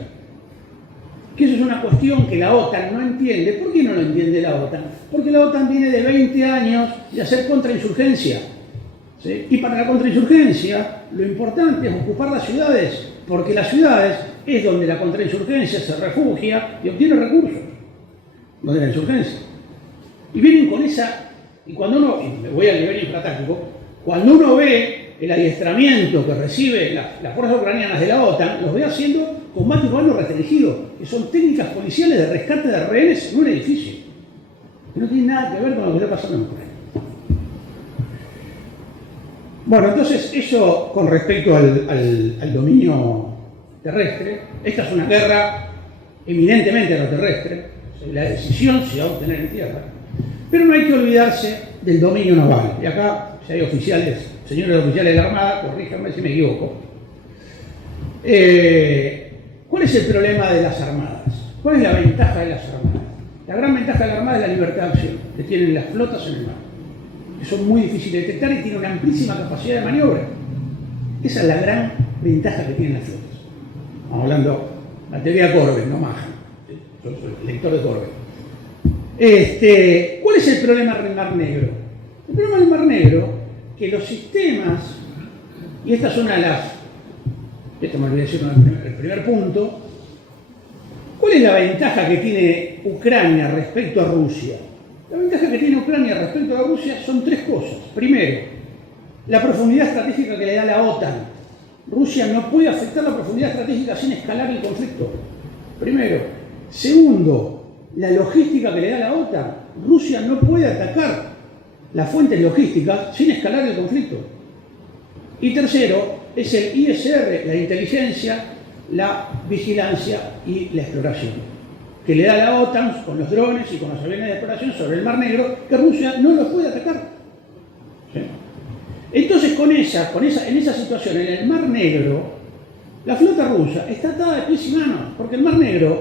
Que eso es una cuestión que la OTAN no entiende. ¿Por qué no lo entiende la OTAN? Porque la OTAN viene de 20 años de hacer contrainsurgencia. ¿Sí? Y para la contrainsurgencia lo importante es ocupar las ciudades, porque las ciudades es donde la contrainsurgencia se refugia y obtiene recursos. Donde la insurgencia. Y vienen con esa, y cuando uno, y me voy al nivel infratáctico, cuando uno ve el adiestramiento que recibe las fuerzas ucranianas de la OTAN, los ve haciendo combate urbano restringido, que son técnicas policiales de rescate de rehenes en un edificio. Que no tiene nada que ver con lo que está pasando en Ucrania. Bueno, entonces eso con respecto al dominio terrestre. Esta es una guerra eminentemente aeroterrestre. La decisión se va a obtener en tierra. Pero no hay que olvidarse del dominio naval. Y acá, si hay oficiales, señores oficiales de la Armada, corríjanme si me equivoco. ¿Cuál es el problema de las armadas? ¿Cuál es la ventaja de las armadas? La gran ventaja de la Armada es la libertad de acción que tienen las flotas en el mar, que son muy difíciles de detectar y tienen una amplísima capacidad de maniobra. Esa es la gran ventaja que tienen las flotas. Estamos hablando de la teoría Corbett, no Mahan. Yo soy lector de Corbett. ¿Cuál es el problema del Mar Negro? El problema del Mar Negro, que los sistemas, y esta es una de las, esto me olvidé decir el primer punto, ¿cuál es la ventaja que tiene Ucrania respecto a Rusia? La ventaja que tiene Ucrania respecto a Rusia son tres cosas. Primero, la profundidad estratégica que le da la OTAN. Rusia no puede afectar la profundidad estratégica sin escalar el conflicto. Primero. Segundo, la logística que le da la OTAN. Rusia no puede atacar las fuentes logísticas sin escalar el conflicto. Y tercero, es el ISR, la inteligencia, la vigilancia y la exploración, que le da la OTAN con los drones y con los aviones de exploración sobre el Mar Negro, que Rusia no los puede atacar. ¿Sí? Entonces, en esa situación, en el Mar Negro, la flota rusa está atada de pies y manos, porque el Mar Negro,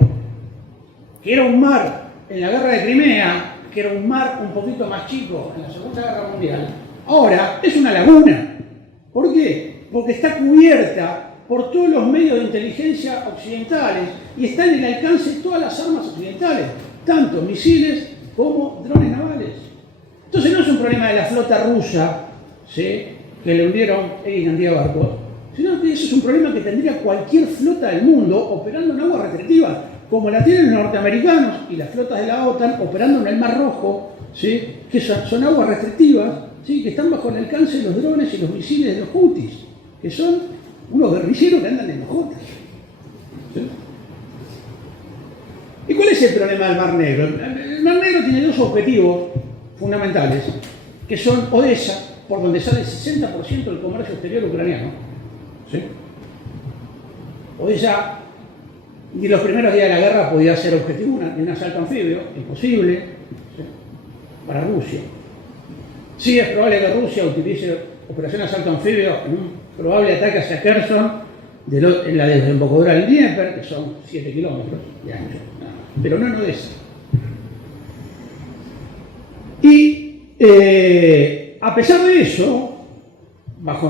que era un mar en la guerra de Crimea, que era un mar un poquito más chico en la Segunda Guerra Mundial, ahora es una laguna. ¿Por qué? Porque está cubierta por todos los medios de inteligencia occidentales y está en el alcance de todas las armas occidentales, tanto misiles como drones navales. Entonces no es un problema de la flota rusa, ¿sí?, que le hundieron X cantidad de barcos, sino que eso es un problema que tendría cualquier flota del mundo operando en aguas restrictivas, como la tienen los norteamericanos y las flotas de la OTAN operando en el Mar Rojo, ¿sí?, que son aguas restrictivas, ¿sí?, que están bajo el alcance de los drones y los misiles de los Houthis, que son unos guerrilleros que andan en los jotas. ¿Sí? ¿Y cuál es el problema del Mar Negro? El Mar Negro tiene dos objetivos fundamentales, que son Odessa, por donde sale el 60% del comercio exterior ucraniano. ¿Sí? Odessa, en los primeros días de la guerra, podía ser objetivo de un asalto anfibio, imposible, ¿sí?, para Rusia. Sí, es probable que Rusia utilice operación de asalto anfibio en un probable ataque hacia Kherson, en la desembocadura del Dnieper, que son 7 kilómetros de ancho, pero no en Odessa. Y a pesar de eso,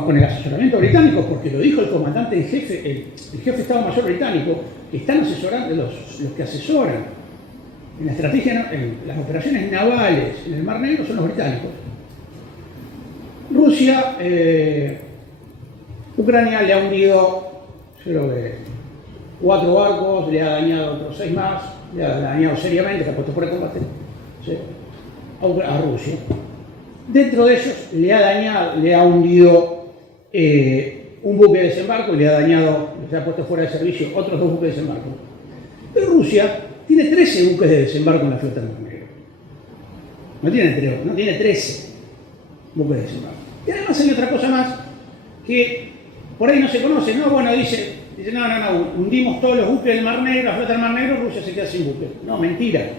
con el asesoramiento británico, porque lo dijo el comandante en jefe, el jefe de Estado Mayor británico, que están asesorando, los que asesoran en la estrategia, en las operaciones navales en el Mar Negro son los británicos. Rusia, Ucrania le ha hundido, creo que 4 barcos, le ha dañado otros 6 más, le ha dañado seriamente, se ha puesto fuera de combate, ¿sí?, a Rusia. Dentro de ellos le ha hundido un buque de desembarco y le ha puesto fuera de servicio otros 2 buques de desembarco. Pero Rusia tiene 13 buques de desembarco en la flota del Mar Negro. No tiene 3, no tiene 13 buques de desembarco. Y además hay otra cosa más que por ahí no se conoce, ¿no? Bueno, dice no, hundimos todos los buques del Mar Negro, la flota del Mar Negro, Rusia se queda sin buques. No, mentira.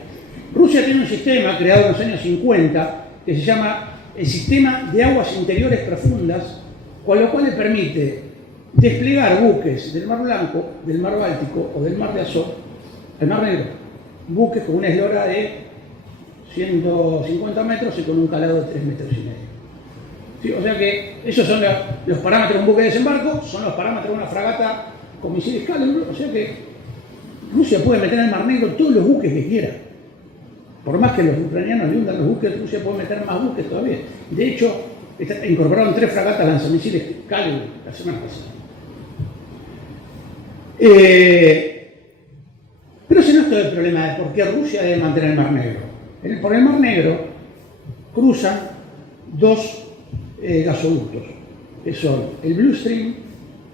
Rusia tiene un sistema creado en los años 50 que se llama el Sistema de Aguas Interiores Profundas, con lo cual le permite desplegar buques del Mar Blanco, del Mar Báltico o del Mar de Azov al Mar Negro. Buques con una eslora de 150 metros y con un calado de 3,5 metros. ¿Sí? O sea que esos son los parámetros de un buque de desembarco, son los parámetros de una fragata con misiles Kalibr. O sea que Rusia puede meter en el Mar Negro todos los buques que quiera. Por más que los ucranianos le hundan los buques, Rusia puede meter más buques todavía. De hecho, incorporaron 3 fragatas lanzamisiles Kalibr la semana pasada. Pero ese no es todo el problema de por qué Rusia debe mantener el Mar Negro. Por el Mar Negro cruzan 2 gasoductos, que son el Blue Stream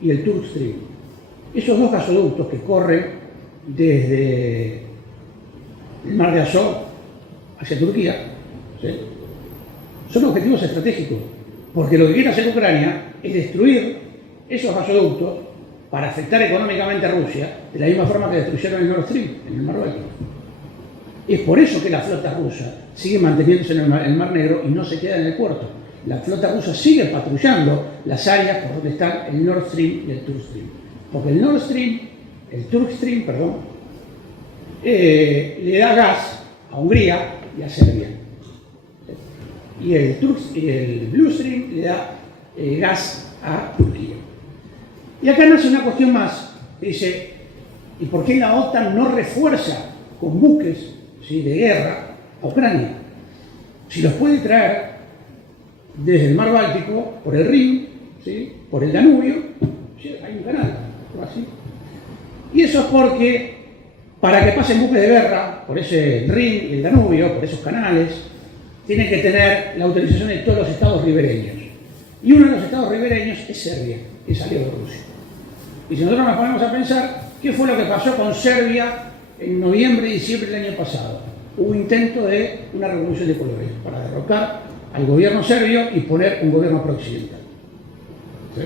y el Turk Stream. Esos 2 gasoductos que corren desde el Mar de Azov hacia Turquía, ¿sí?, son objetivos estratégicos, porque lo que quiere hacer Ucrania es destruir esos gasoductos para afectar económicamente a Rusia, de la misma forma que destruyeron el Nord Stream en el Mar Báltico. Es por eso que la flota rusa sigue manteniéndose en el Mar Negro y no se queda en el puerto. La flota rusa sigue patrullando las áreas por donde están el Nord Stream y el Turk Stream. Porque el Turk Stream, le da gas a Hungría y a Serbia. Y el Blue Stream le da gas a Turquía. Y acá nace una cuestión más, que dice, ¿y por qué la OTAN no refuerza con buques, ¿sí?, de guerra a Ucrania. Si los puede traer desde el mar Báltico, por el Rin, ¿sí?, por el Danubio, ¿sí?, hay un canal, así. Y eso es porque, para que pasen buques de guerra por ese Rin y el Danubio, por esos canales, tienen que tener la autorización de todos los estados ribereños. Y uno de los estados ribereños es Serbia, que salió de Rusia. Y si nosotros nos ponemos a pensar, ¿qué fue lo que pasó con Serbia en noviembre y diciembre del año pasado? Hubo intento de una revolución de colores para derrocar al gobierno serbio y poner un gobierno pro-occidental. ¿Sí?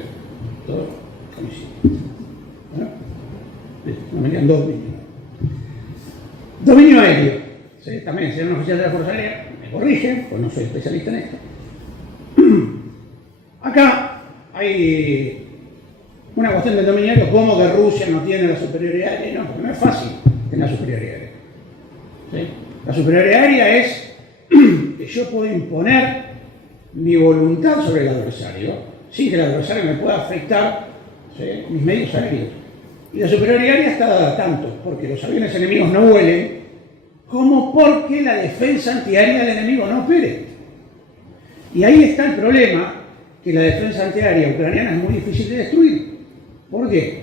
Todo coincide. ¿Bueno? Nos venían dos dominios. Dominio aéreo. ¿Sí? También, si era un oficial de la Fuerza Aérea, me corrigen, pues no soy especialista en esto. Acá hay una cuestión del dominio aéreo, como que Rusia no tiene la superioridad aérea. No, porque no es fácil tener la superioridad aérea. ¿Sí? La superioridad aérea es que yo puedo imponer mi voluntad sobre el adversario sin que el adversario me pueda afectar, ¿sí?, mis medios aéreos. Y la superioridad aérea está dada tanto porque los aviones enemigos no vuelen, como porque la defensa antiaérea del enemigo no opere. Y ahí está el problema, que la defensa antiaérea ucraniana es muy difícil de destruir. ¿Por qué?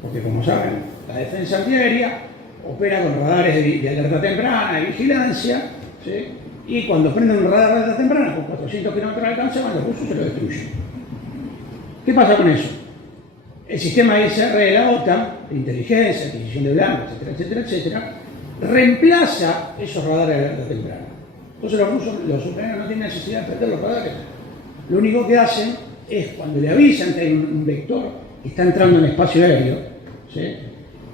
Porque, como saben, la defensa antiaérea opera con radares de alerta temprana, de vigilancia, ¿sí?, y cuando prenden un radar de alerta temprana con 400 kilómetros de alcance, los rusos se lo destruyen. ¿Qué pasa con eso? El sistema ISR de la OTAN, de inteligencia, adquisición de blancos, etcétera, etcétera, etcétera, reemplaza esos radares de alerta temprana. Entonces los ucranianos no tienen necesidad de prender los radares. Lo único que hacen es, cuando le avisan que hay un vector que está entrando en espacio aéreo, ¿sí?,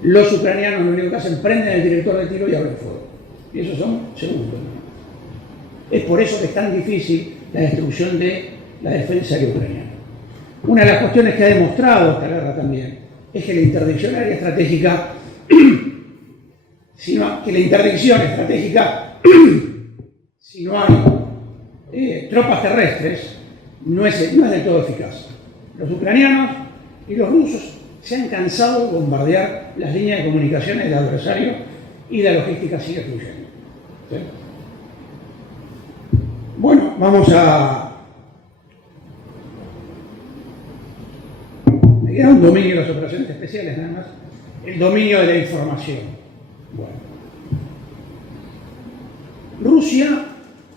los ucranianos lo único que hacen, prenden el director de tiro y abren fuego. Y esos son segundos. Es por eso que es tan difícil la destrucción de la defensa aérea ucraniana. Una de las cuestiones que ha demostrado esta guerra también es que la interdicción aérea estratégica, si no hay tropas terrestres, no es del todo eficaz. Los ucranianos y los rusos se han cansado de bombardear las líneas de comunicaciones del adversario y la logística sigue fluyendo. ¿Sí? Bueno, vamos a... Me queda un dominio de las operaciones especiales, nada más. El dominio de la información. Bueno. Rusia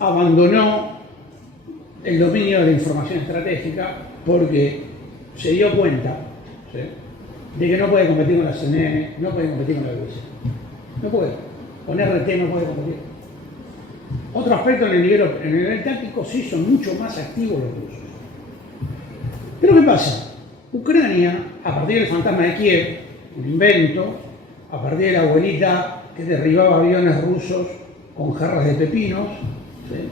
abandonó el dominio de la información estratégica porque se dio cuenta, ¿sí?, de que no puede competir con la CNN, no puede competir con la BBC. No puede. Con RT no puede competir. Otro aspecto en el nivel táctico, sí son mucho más activos los rusos. Pero ¿qué pasa? Ucrania, a partir del fantasma de Kiev, un invento, a partir de la abuelita que derribaba aviones rusos con jarras de pepinos, ¿sí?,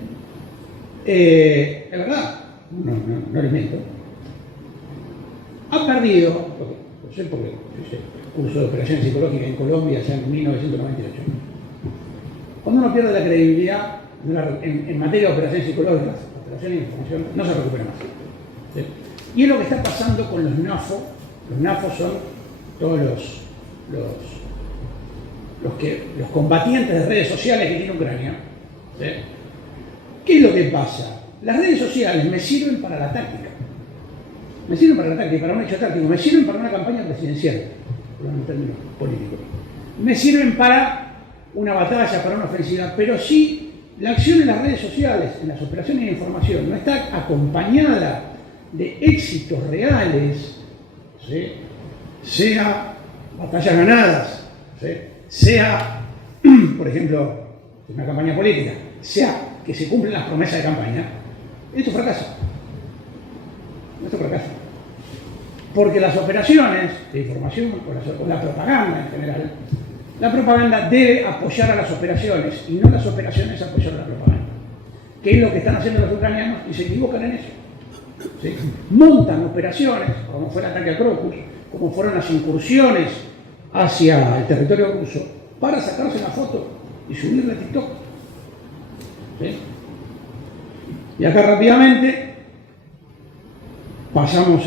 es verdad, no lo invento, ha perdido, no sé por qué, hice curso de operación psicológica en Colombia ya en 1998. Cuando uno pierde la credibilidad en materia de operación psicológica, operación de información, no se recupera más. ¿Sí? Y es lo que está pasando con los NAFO. Los NAFO son todos los combatientes de redes sociales que tiene Ucrania. ¿Sí? ¿Qué es lo que pasa? Las redes sociales me sirven para la táctica. Me sirven para la táctica, para un hecho táctico. Me sirven para una campaña presidencial, por un término político. Me sirven para una batalla, para una ofensiva. Pero si la acción en las redes sociales, en las operaciones de información, no está acompañada de éxitos reales, ¿sí?, sea batallas ganadas, ¿sí?, sea, por ejemplo, una campaña política, sea que se cumplen las promesas de campaña, esto fracasa. Esto fracasa. Porque las operaciones de información, o la propaganda en general, la propaganda debe apoyar a las operaciones y no las operaciones apoyar a la propaganda. ¿Qué es lo que están haciendo los ucranianos? Y se equivocan en eso. ¿Sí? Montan operaciones, como fue el ataque a Crocus, como fueron las incursiones hacia el territorio ruso, para sacarse la foto y subirla a TikTok. ¿Sí? Y acá rápidamente pasamos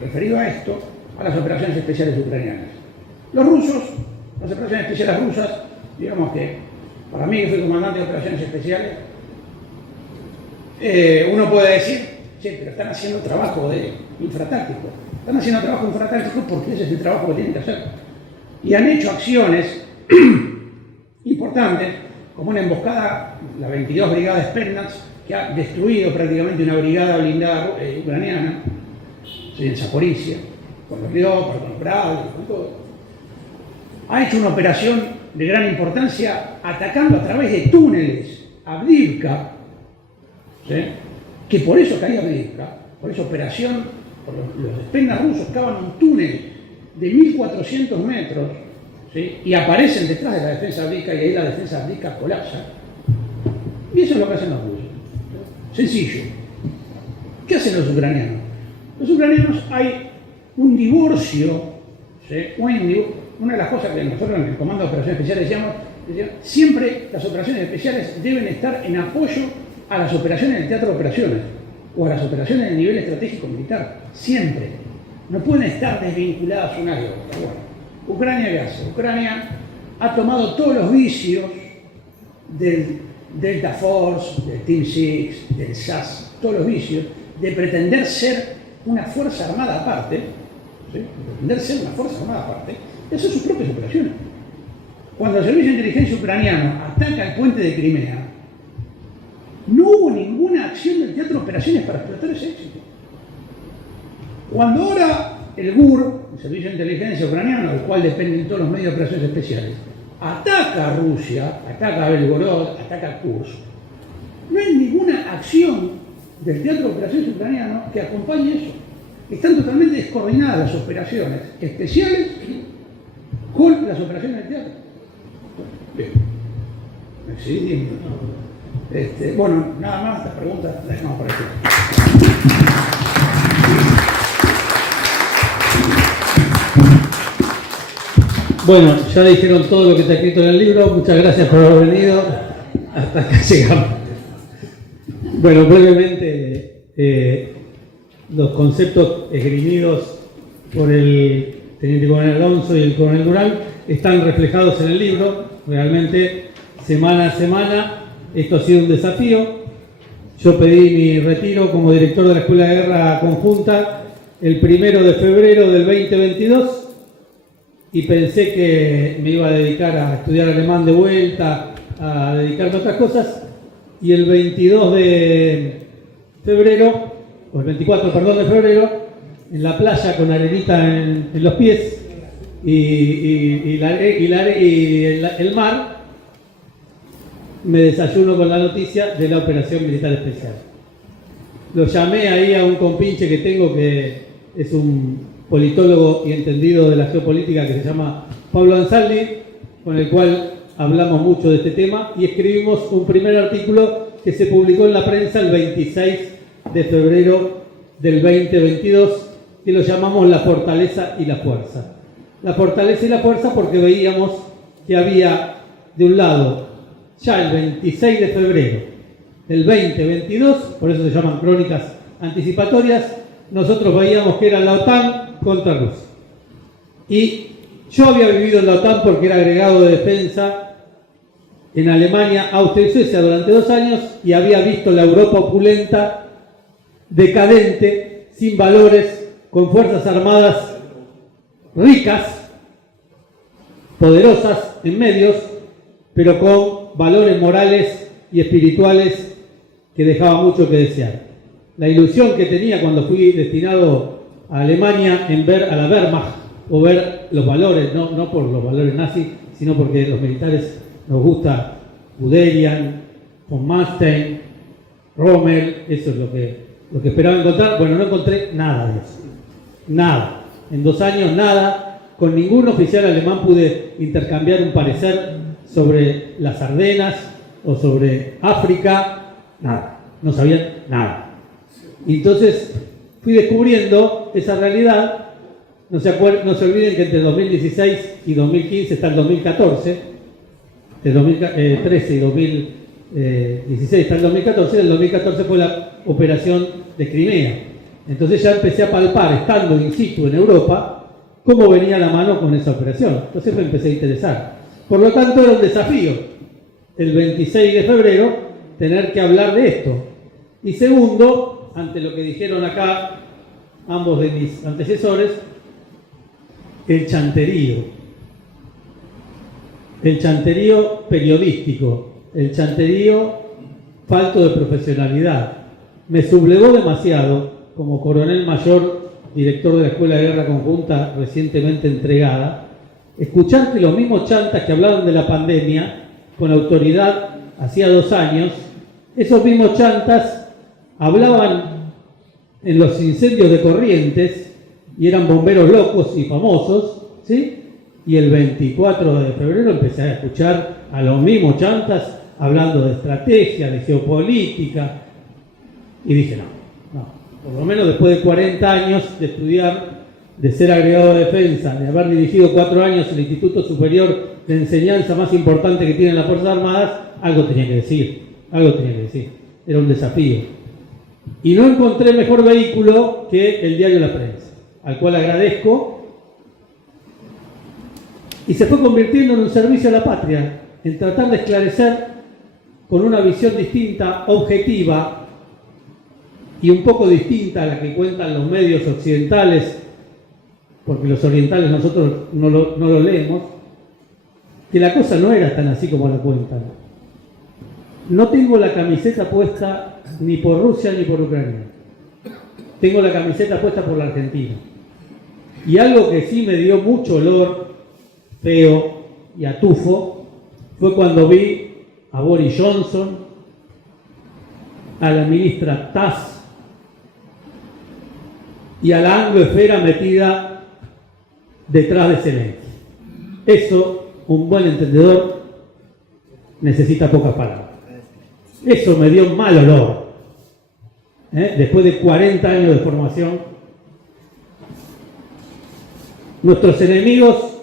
referido a esto, a las operaciones especiales ucranianas. Los rusos, Las operaciones especiales rusas, digamos que para mí que soy comandante de operaciones especiales, uno puede decir, che, pero están haciendo trabajo de infratáctico. Están haciendo trabajo infratáctico porque ese es el trabajo que tienen que hacer. Y han hecho acciones importantes, como una emboscada, la 22 Brigada Spetsnaz, que ha destruido prácticamente una brigada blindada ucraniana, en Zaporizhia, con los Leopard, con los Bradley, con todo. Ha hecho una operación de gran importancia atacando a través de túneles a Avdiivka, ¿sí? Que por eso caía Avdiivka, por esa operación, por los Spetsnaz rusos cavan un túnel de 1400 metros, ¿sí? Y aparecen detrás de la defensa de Avdiivka y ahí la defensa de Avdiivka colapsa. Y eso es lo que hacen los rusos. Sencillo. ¿Qué hacen los ucranianos? Los ucranianos hay un divorcio, ¿sí? Una de las cosas que nosotros en el Comando de Operaciones Especiales decíamos, siempre las operaciones especiales deben estar en apoyo a las operaciones del teatro de operaciones o a las operaciones del nivel estratégico militar. Siempre. No pueden estar desvinculadas unas de otras. Bueno, ¿Ucrania qué hace? Ucrania ha tomado todos los vicios del Delta Force, del Team Six, del SAS, todos los vicios de pretender ser una fuerza armada aparte, ¿sí? De pretender ser una fuerza armada aparte, y hacer sus propias operaciones. Cuando el Servicio de Inteligencia ucraniano ataca el puente de Crimea, no hubo ninguna acción del teatro de operaciones para explotar ese éxito. Cuando ahora el GUR, el Servicio de Inteligencia ucraniano, del cual dependen todos los medios de operaciones especiales, ataca a Rusia, ataca a Belgorod, ataca a Kursk, no hay ninguna acción del teatro de operaciones ucraniano que acompañe eso. Están totalmente descoordinadas las operaciones especiales con las operaciones del teatro. Bien. Sí, bueno, nada más, las preguntas las dejamos para aquí. Bueno, ya dijeron todo lo que está escrito en el libro. Muchas gracias por haber venido. Hasta acá llegamos. Bueno, brevemente, los conceptos esgrimidos por el teniente coronel Alonso y el coronel Durán están reflejados en el libro. Realmente, semana a semana, esto ha sido un desafío. Yo pedí mi retiro como director de la Escuela de Guerra Conjunta el 1 de febrero del 2022 y pensé que me iba a dedicar a estudiar alemán de vuelta, a dedicarme a otras cosas, y el 22 de febrero, o el 24, perdón, de febrero, en la playa con arenita en los pies y el mar, me desayuno con la noticia de la operación militar especial. Lo llamé ahí a un compinche que tengo que es un politólogo y entendido de la geopolítica que se llama Pablo Ansaldi, con el cual hablamos mucho de este tema y escribimos un primer artículo que se publicó en la prensa el 26 de febrero del 2022, que lo llamamos La fortaleza y la fuerza. La fortaleza y la fuerza porque veíamos que había, de un lado, ya el 26 de febrero del 2022, por eso se llaman crónicas anticipatorias, nosotros veíamos que era la OTAN contra Rusia. Y yo había vivido en la OTAN porque era agregado de defensa en Alemania, Austria y Suecia durante 2 años y había visto la Europa opulenta, decadente, sin valores, con fuerzas armadas ricas, poderosas en medios, pero con valores morales y espirituales que dejaban mucho que desear. La ilusión que tenía cuando fui destinado a Alemania en ver a la Wehrmacht o ver los valores, no por los valores nazis, sino porque los militares nos gusta Guderian, von Manstein, Rommel, eso es lo que esperaba encontrar. Bueno, no encontré nada de eso. Nada. En 2 años nada. Con ningún oficial alemán pude intercambiar un parecer sobre las Ardenas o sobre África. Nada. No sabían nada. Y entonces fui descubriendo esa realidad. No se olviden que entre 2016 y 2015 está el 2014. De 2013 y 2016 está el 2014. El 2014 fue la operación de Crimea. Entonces ya empecé a palpar, estando in situ en Europa, cómo venía la mano con esa operación. Entonces me empecé a interesar. Por lo tanto, era un desafío, el 26 de febrero, tener que hablar de esto. Y segundo, ante lo que dijeron acá ambos de mis antecesores, el chanterío periodístico, el chanterío falto de profesionalidad. Me sublevó demasiado como coronel mayor, director de la Escuela de Guerra Conjunta recientemente entregada, escuchar que los mismos chantas que hablaban de la pandemia con autoridad hacía 2 años, esos mismos chantas hablaban en los incendios de Corrientes y eran bomberos locos y famosos, ¿sí? Y el 24 de febrero empecé a escuchar a los mismos chantas hablando de estrategia, de geopolítica, y dije, no, por lo menos después de 40 años de estudiar, de ser agregado de defensa, de haber dirigido 4 años el Instituto Superior de Enseñanza más importante que tienen las Fuerzas Armadas, algo tenía que decir. Era un desafío. Y no encontré mejor vehículo que el diario La Prensa, al cual agradezco, y se fue convirtiendo en un servicio a la patria, en tratar de esclarecer con una visión distinta, objetiva, y un poco distinta a la que cuentan los medios occidentales, porque los orientales nosotros no lo leemos, que la cosa no era tan así como la cuentan. No tengo la camiseta puesta ni por Rusia ni por Ucrania. Tengo la camiseta puesta por la Argentina. Y algo que sí me dio mucho olor feo y atufo fue cuando vi a Boris Johnson, a la ministra Tass y a la angloesfera metida detrás de Zelensky. Eso, un buen entendedor necesita pocas palabras. Eso me dio mal olor. Después de 40 años de formación, nuestros enemigos,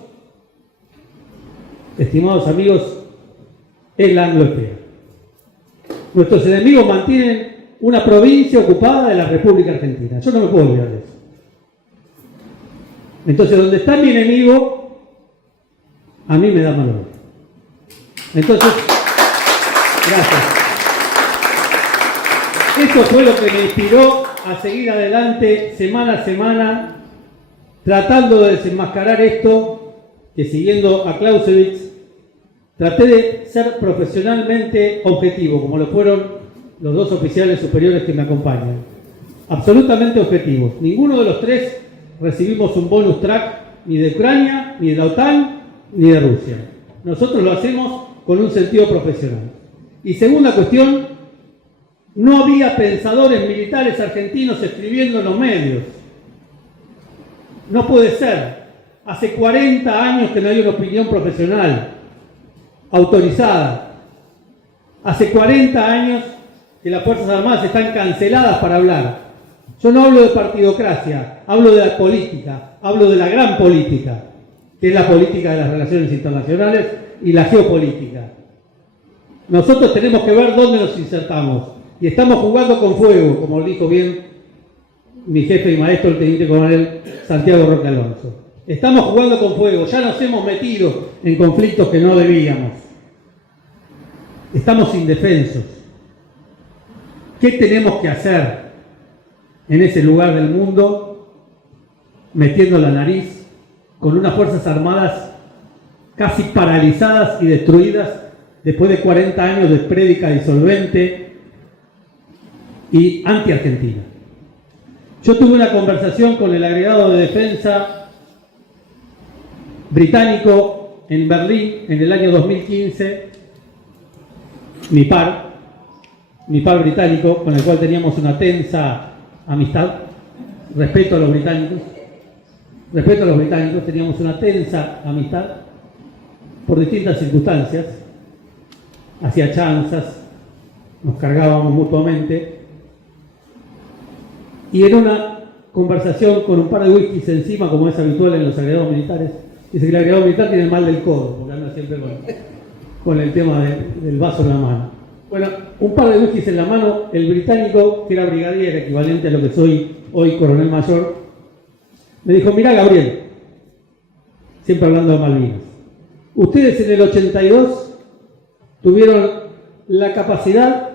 estimados amigos, es la angloesfera. Nuestros enemigos mantienen una provincia ocupada de la República Argentina. Yo no me puedo olvidar de eso. Entonces, donde está mi enemigo, a mí me da mal olor. Entonces, gracias. Eso fue lo que me inspiró a seguir adelante semana a semana, tratando de desenmascarar esto, que siguiendo a Clausewitz, traté de ser profesionalmente objetivo, como lo fueron los 2 oficiales superiores que me acompañan. Absolutamente objetivos. Ninguno de los 3 recibimos un bonus track ni de Ucrania, ni de la OTAN, ni de Rusia. Nosotros lo hacemos con un sentido profesional. Y segunda cuestión, no había pensadores militares argentinos escribiendo en los medios. No puede ser. Hace 40 años que no hay una opinión profesional autorizada. Hace 40 años que las Fuerzas Armadas están canceladas para hablar. Yo no hablo de partidocracia, hablo de la política, hablo de la gran política, que es la política de las relaciones internacionales y la geopolítica. Nosotros tenemos que ver dónde nos insertamos. Y estamos jugando con fuego, como dijo bien mi jefe y maestro, el teniente coronel Santiago Roque Alonso. Estamos jugando con fuego, ya nos hemos metido en conflictos que no debíamos. Estamos indefensos. ¿Qué tenemos que hacer en ese lugar del mundo, metiendo la nariz, con unas Fuerzas Armadas casi paralizadas y destruidas después de 40 años de prédica disolvente y anti-argentina? Yo tuve una conversación con el agregado de defensa británico en Berlín en el año 2015, mi par británico, con el cual teníamos una tensa amistad, respeto a los británicos, teníamos una tensa amistad por distintas circunstancias, hacía chanzas, nos cargábamos mutuamente, y en una conversación con un par de whiskies encima, como es habitual en los agregados militares, dice que el agregado militar tiene el mal del codo, porque anda siempre con el tema del vaso en la mano. Bueno, un par de whiskies en la mano, el británico, que era brigadier, equivalente a lo que soy hoy coronel mayor, me dijo: mirá, Gabriel, siempre hablando de Malvinas. Ustedes en el 82 tuvieron la capacidad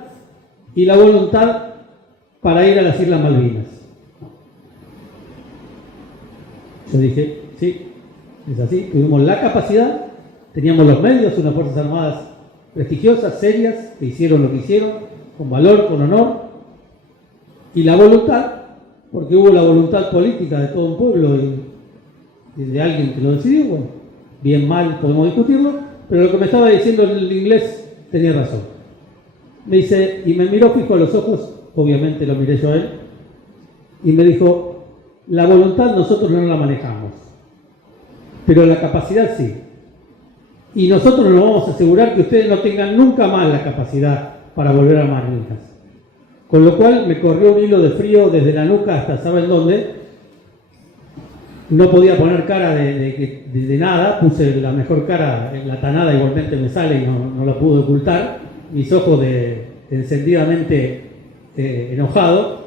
y la voluntad para ir a las Islas Malvinas. Yo dije, sí, es así, tuvimos la capacidad, teníamos los medios, unas Fuerzas Armadas prestigiosas, serias, que hicieron lo que hicieron, con valor, con honor, y la voluntad, porque hubo la voluntad política de todo un pueblo y de alguien que lo decidió, bueno, bien, mal, podemos discutirlo, pero lo que me estaba diciendo en el inglés tenía razón. Me dice, y me miró fijo a los ojos, obviamente lo miré yo a él, y me dijo, la voluntad nosotros no la manejamos, pero la capacidad sí. Y nosotros nos vamos a asegurar que ustedes no tengan nunca más la capacidad para volver a Malvinas. Con lo cual me corrió un hilo de frío desde la nuca hasta saben dónde. No podía poner cara de nada, puse la mejor cara, la tanada igualmente me sale y no la pude ocultar. Mis ojos encendidamente enojado.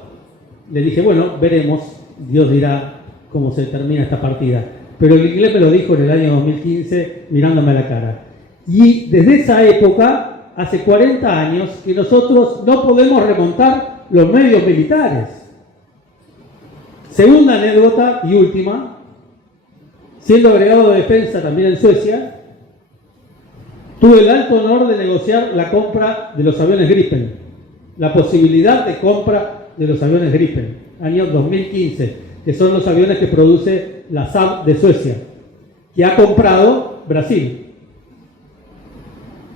Le dije, bueno, veremos, Dios dirá cómo se termina esta partida. Pero el inglés me lo dijo en el año 2015 mirándome a la cara. Y desde esa época, hace 40 años, que nosotros no podemos remontar los medios militares. Segunda anécdota y última, siendo agregado de defensa también en Suecia, tuve el alto honor de negociar la compra de los aviones Gripen, la posibilidad de compra de los aviones Gripen, año 2015, que son los aviones que produce la Saab de Suecia, que ha comprado Brasil.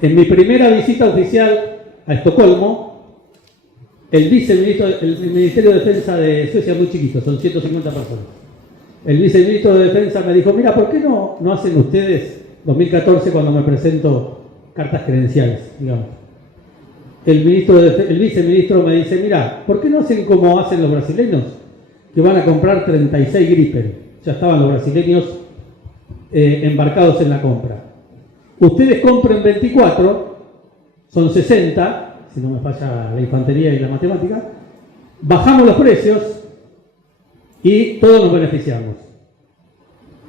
En mi primera visita oficial a Estocolmo, el Ministerio de Defensa de Suecia es muy chiquito, son 150 personas. El viceministro de Defensa me dijo, mira, ¿por qué no hacen ustedes, 2014 cuando me presento cartas credenciales, digamos? El viceministro me dice, mira, ¿por qué no hacen como hacen los brasileños? Que van a comprar 36 Gripen. Ya estaban los brasileños embarcados en la compra. Ustedes compren 24, son 60, si no me falla la infantería y la matemática, bajamos los precios y todos nos beneficiamos.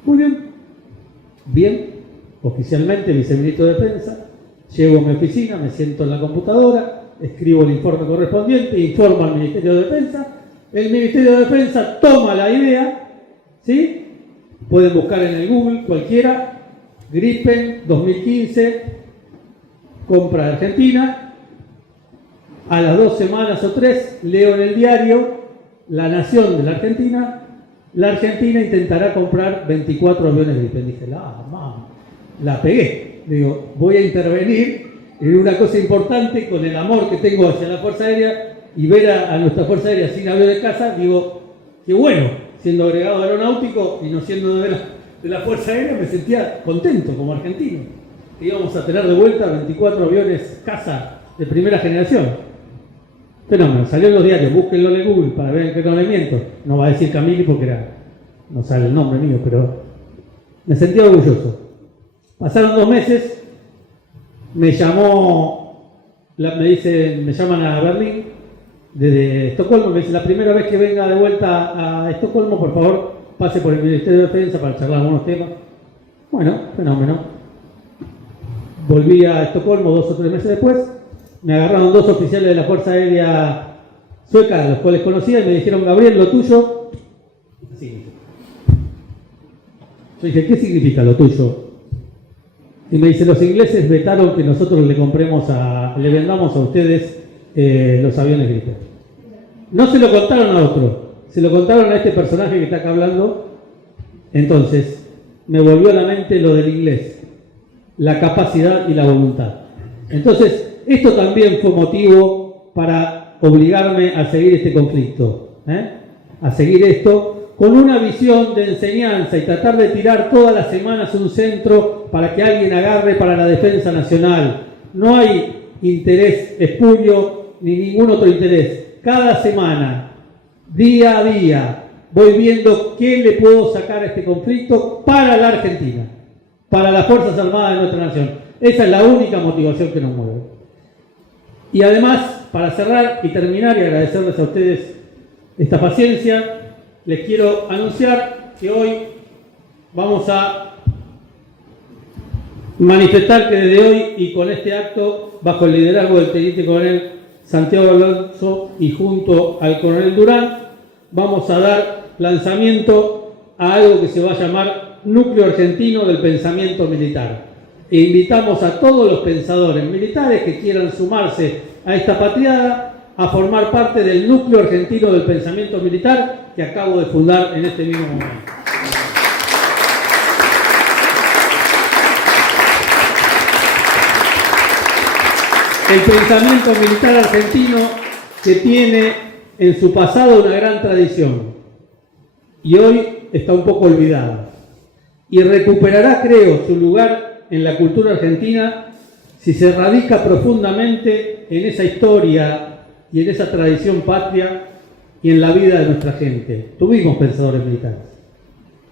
Muy bien. Bien, oficialmente, viceministro de Defensa, llego a mi oficina, me siento en la computadora, escribo el informe correspondiente, informo al Ministerio de Defensa, el Ministerio de Defensa toma la idea, ¿sí? Pueden buscar en el Google, cualquiera, Gripen 2015, compra de Argentina. A las 2 semanas o 3 leo en el diario La Nación de la Argentina intentará comprar 24 aviones Gripen. Dije, la pegué. Digo, voy a intervenir en una cosa importante con el amor que tengo hacia la Fuerza Aérea y ver a nuestra Fuerza Aérea sin avión de caza. Digo, qué bueno, siendo agregado aeronáutico y no siendo de la Fuerza Aérea, me sentía contento como argentino. Que íbamos a tener de vuelta 24 aviones caza de primera generación. Fenómeno, salió en los diarios, búsquenlo en Google para ver en qué no le miento. No va a decir Camili porque no sale el nombre mío, pero me sentía orgulloso. Pasaron 2 meses, me llaman a Berlín desde Estocolmo, me dice, la primera vez que venga de vuelta a Estocolmo, por favor, pase por el Ministerio de Defensa para charlar algunos temas. Bueno, fenómeno. Volví a Estocolmo 2 o 3 meses después, me agarraron 2 oficiales de la Fuerza Aérea Sueca, los cuales conocía, y me dijeron, Gabriel, lo tuyo... Sí. Yo dije, ¿qué significa lo tuyo? Y me dice, los ingleses vetaron que nosotros le vendamos a ustedes los aviones Gripen. No se lo contaron a otro, se lo contaron a este personaje que está acá hablando. Entonces, me volvió a la mente lo del inglés, la capacidad y la voluntad. Entonces, esto también fue motivo para obligarme a seguir este conflicto, a seguir esto, con una visión de enseñanza y tratar de tirar todas las semanas un centro para que alguien agarre para la defensa nacional. No hay interés espurio ni ningún otro interés. Cada semana, día a día, voy viendo qué le puedo sacar a este conflicto para la Argentina, para las Fuerzas Armadas de nuestra nación. Esa es la única motivación que nos mueve. Y además, para cerrar y terminar y agradecerles a ustedes esta paciencia, les quiero anunciar que hoy vamos a Manifestar que desde hoy y con este acto, bajo el liderazgo del teniente coronel Santiago Alonso y junto al coronel Durán, vamos a dar lanzamiento a algo que se va a llamar Núcleo Argentino del Pensamiento Militar. E invitamos a todos los pensadores militares que quieran sumarse a esta patriada a formar parte del Núcleo Argentino del Pensamiento Militar que acabo de fundar en este mismo momento. El pensamiento militar argentino que tiene en su pasado una gran tradición y hoy está un poco olvidado y recuperará, creo, su lugar en la cultura argentina si se radica profundamente en esa historia y en esa tradición patria y en la vida de nuestra gente. Tuvimos pensadores militares.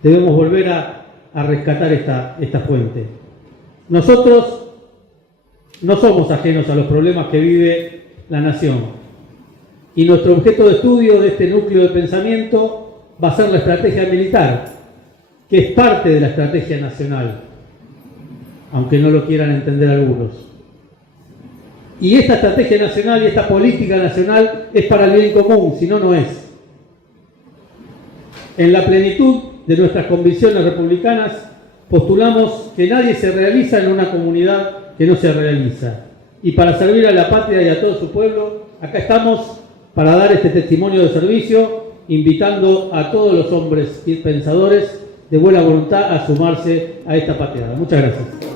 Debemos volver a rescatar esta fuente. Nosotros no somos ajenos a los problemas que vive la nación y nuestro objeto de estudio de este núcleo de pensamiento va a ser la estrategia militar, que es parte de la estrategia nacional, aunque no lo quieran entender algunos. Y esta estrategia nacional y esta política nacional es para el bien común, si no, no es. En la plenitud de nuestras convicciones republicanas postulamos que nadie se realiza en una comunidad que no se realiza. Y para servir a la patria y a todo su pueblo, acá estamos para dar este testimonio de servicio, invitando a todos los hombres y pensadores de buena voluntad a sumarse a esta patriada. Muchas gracias.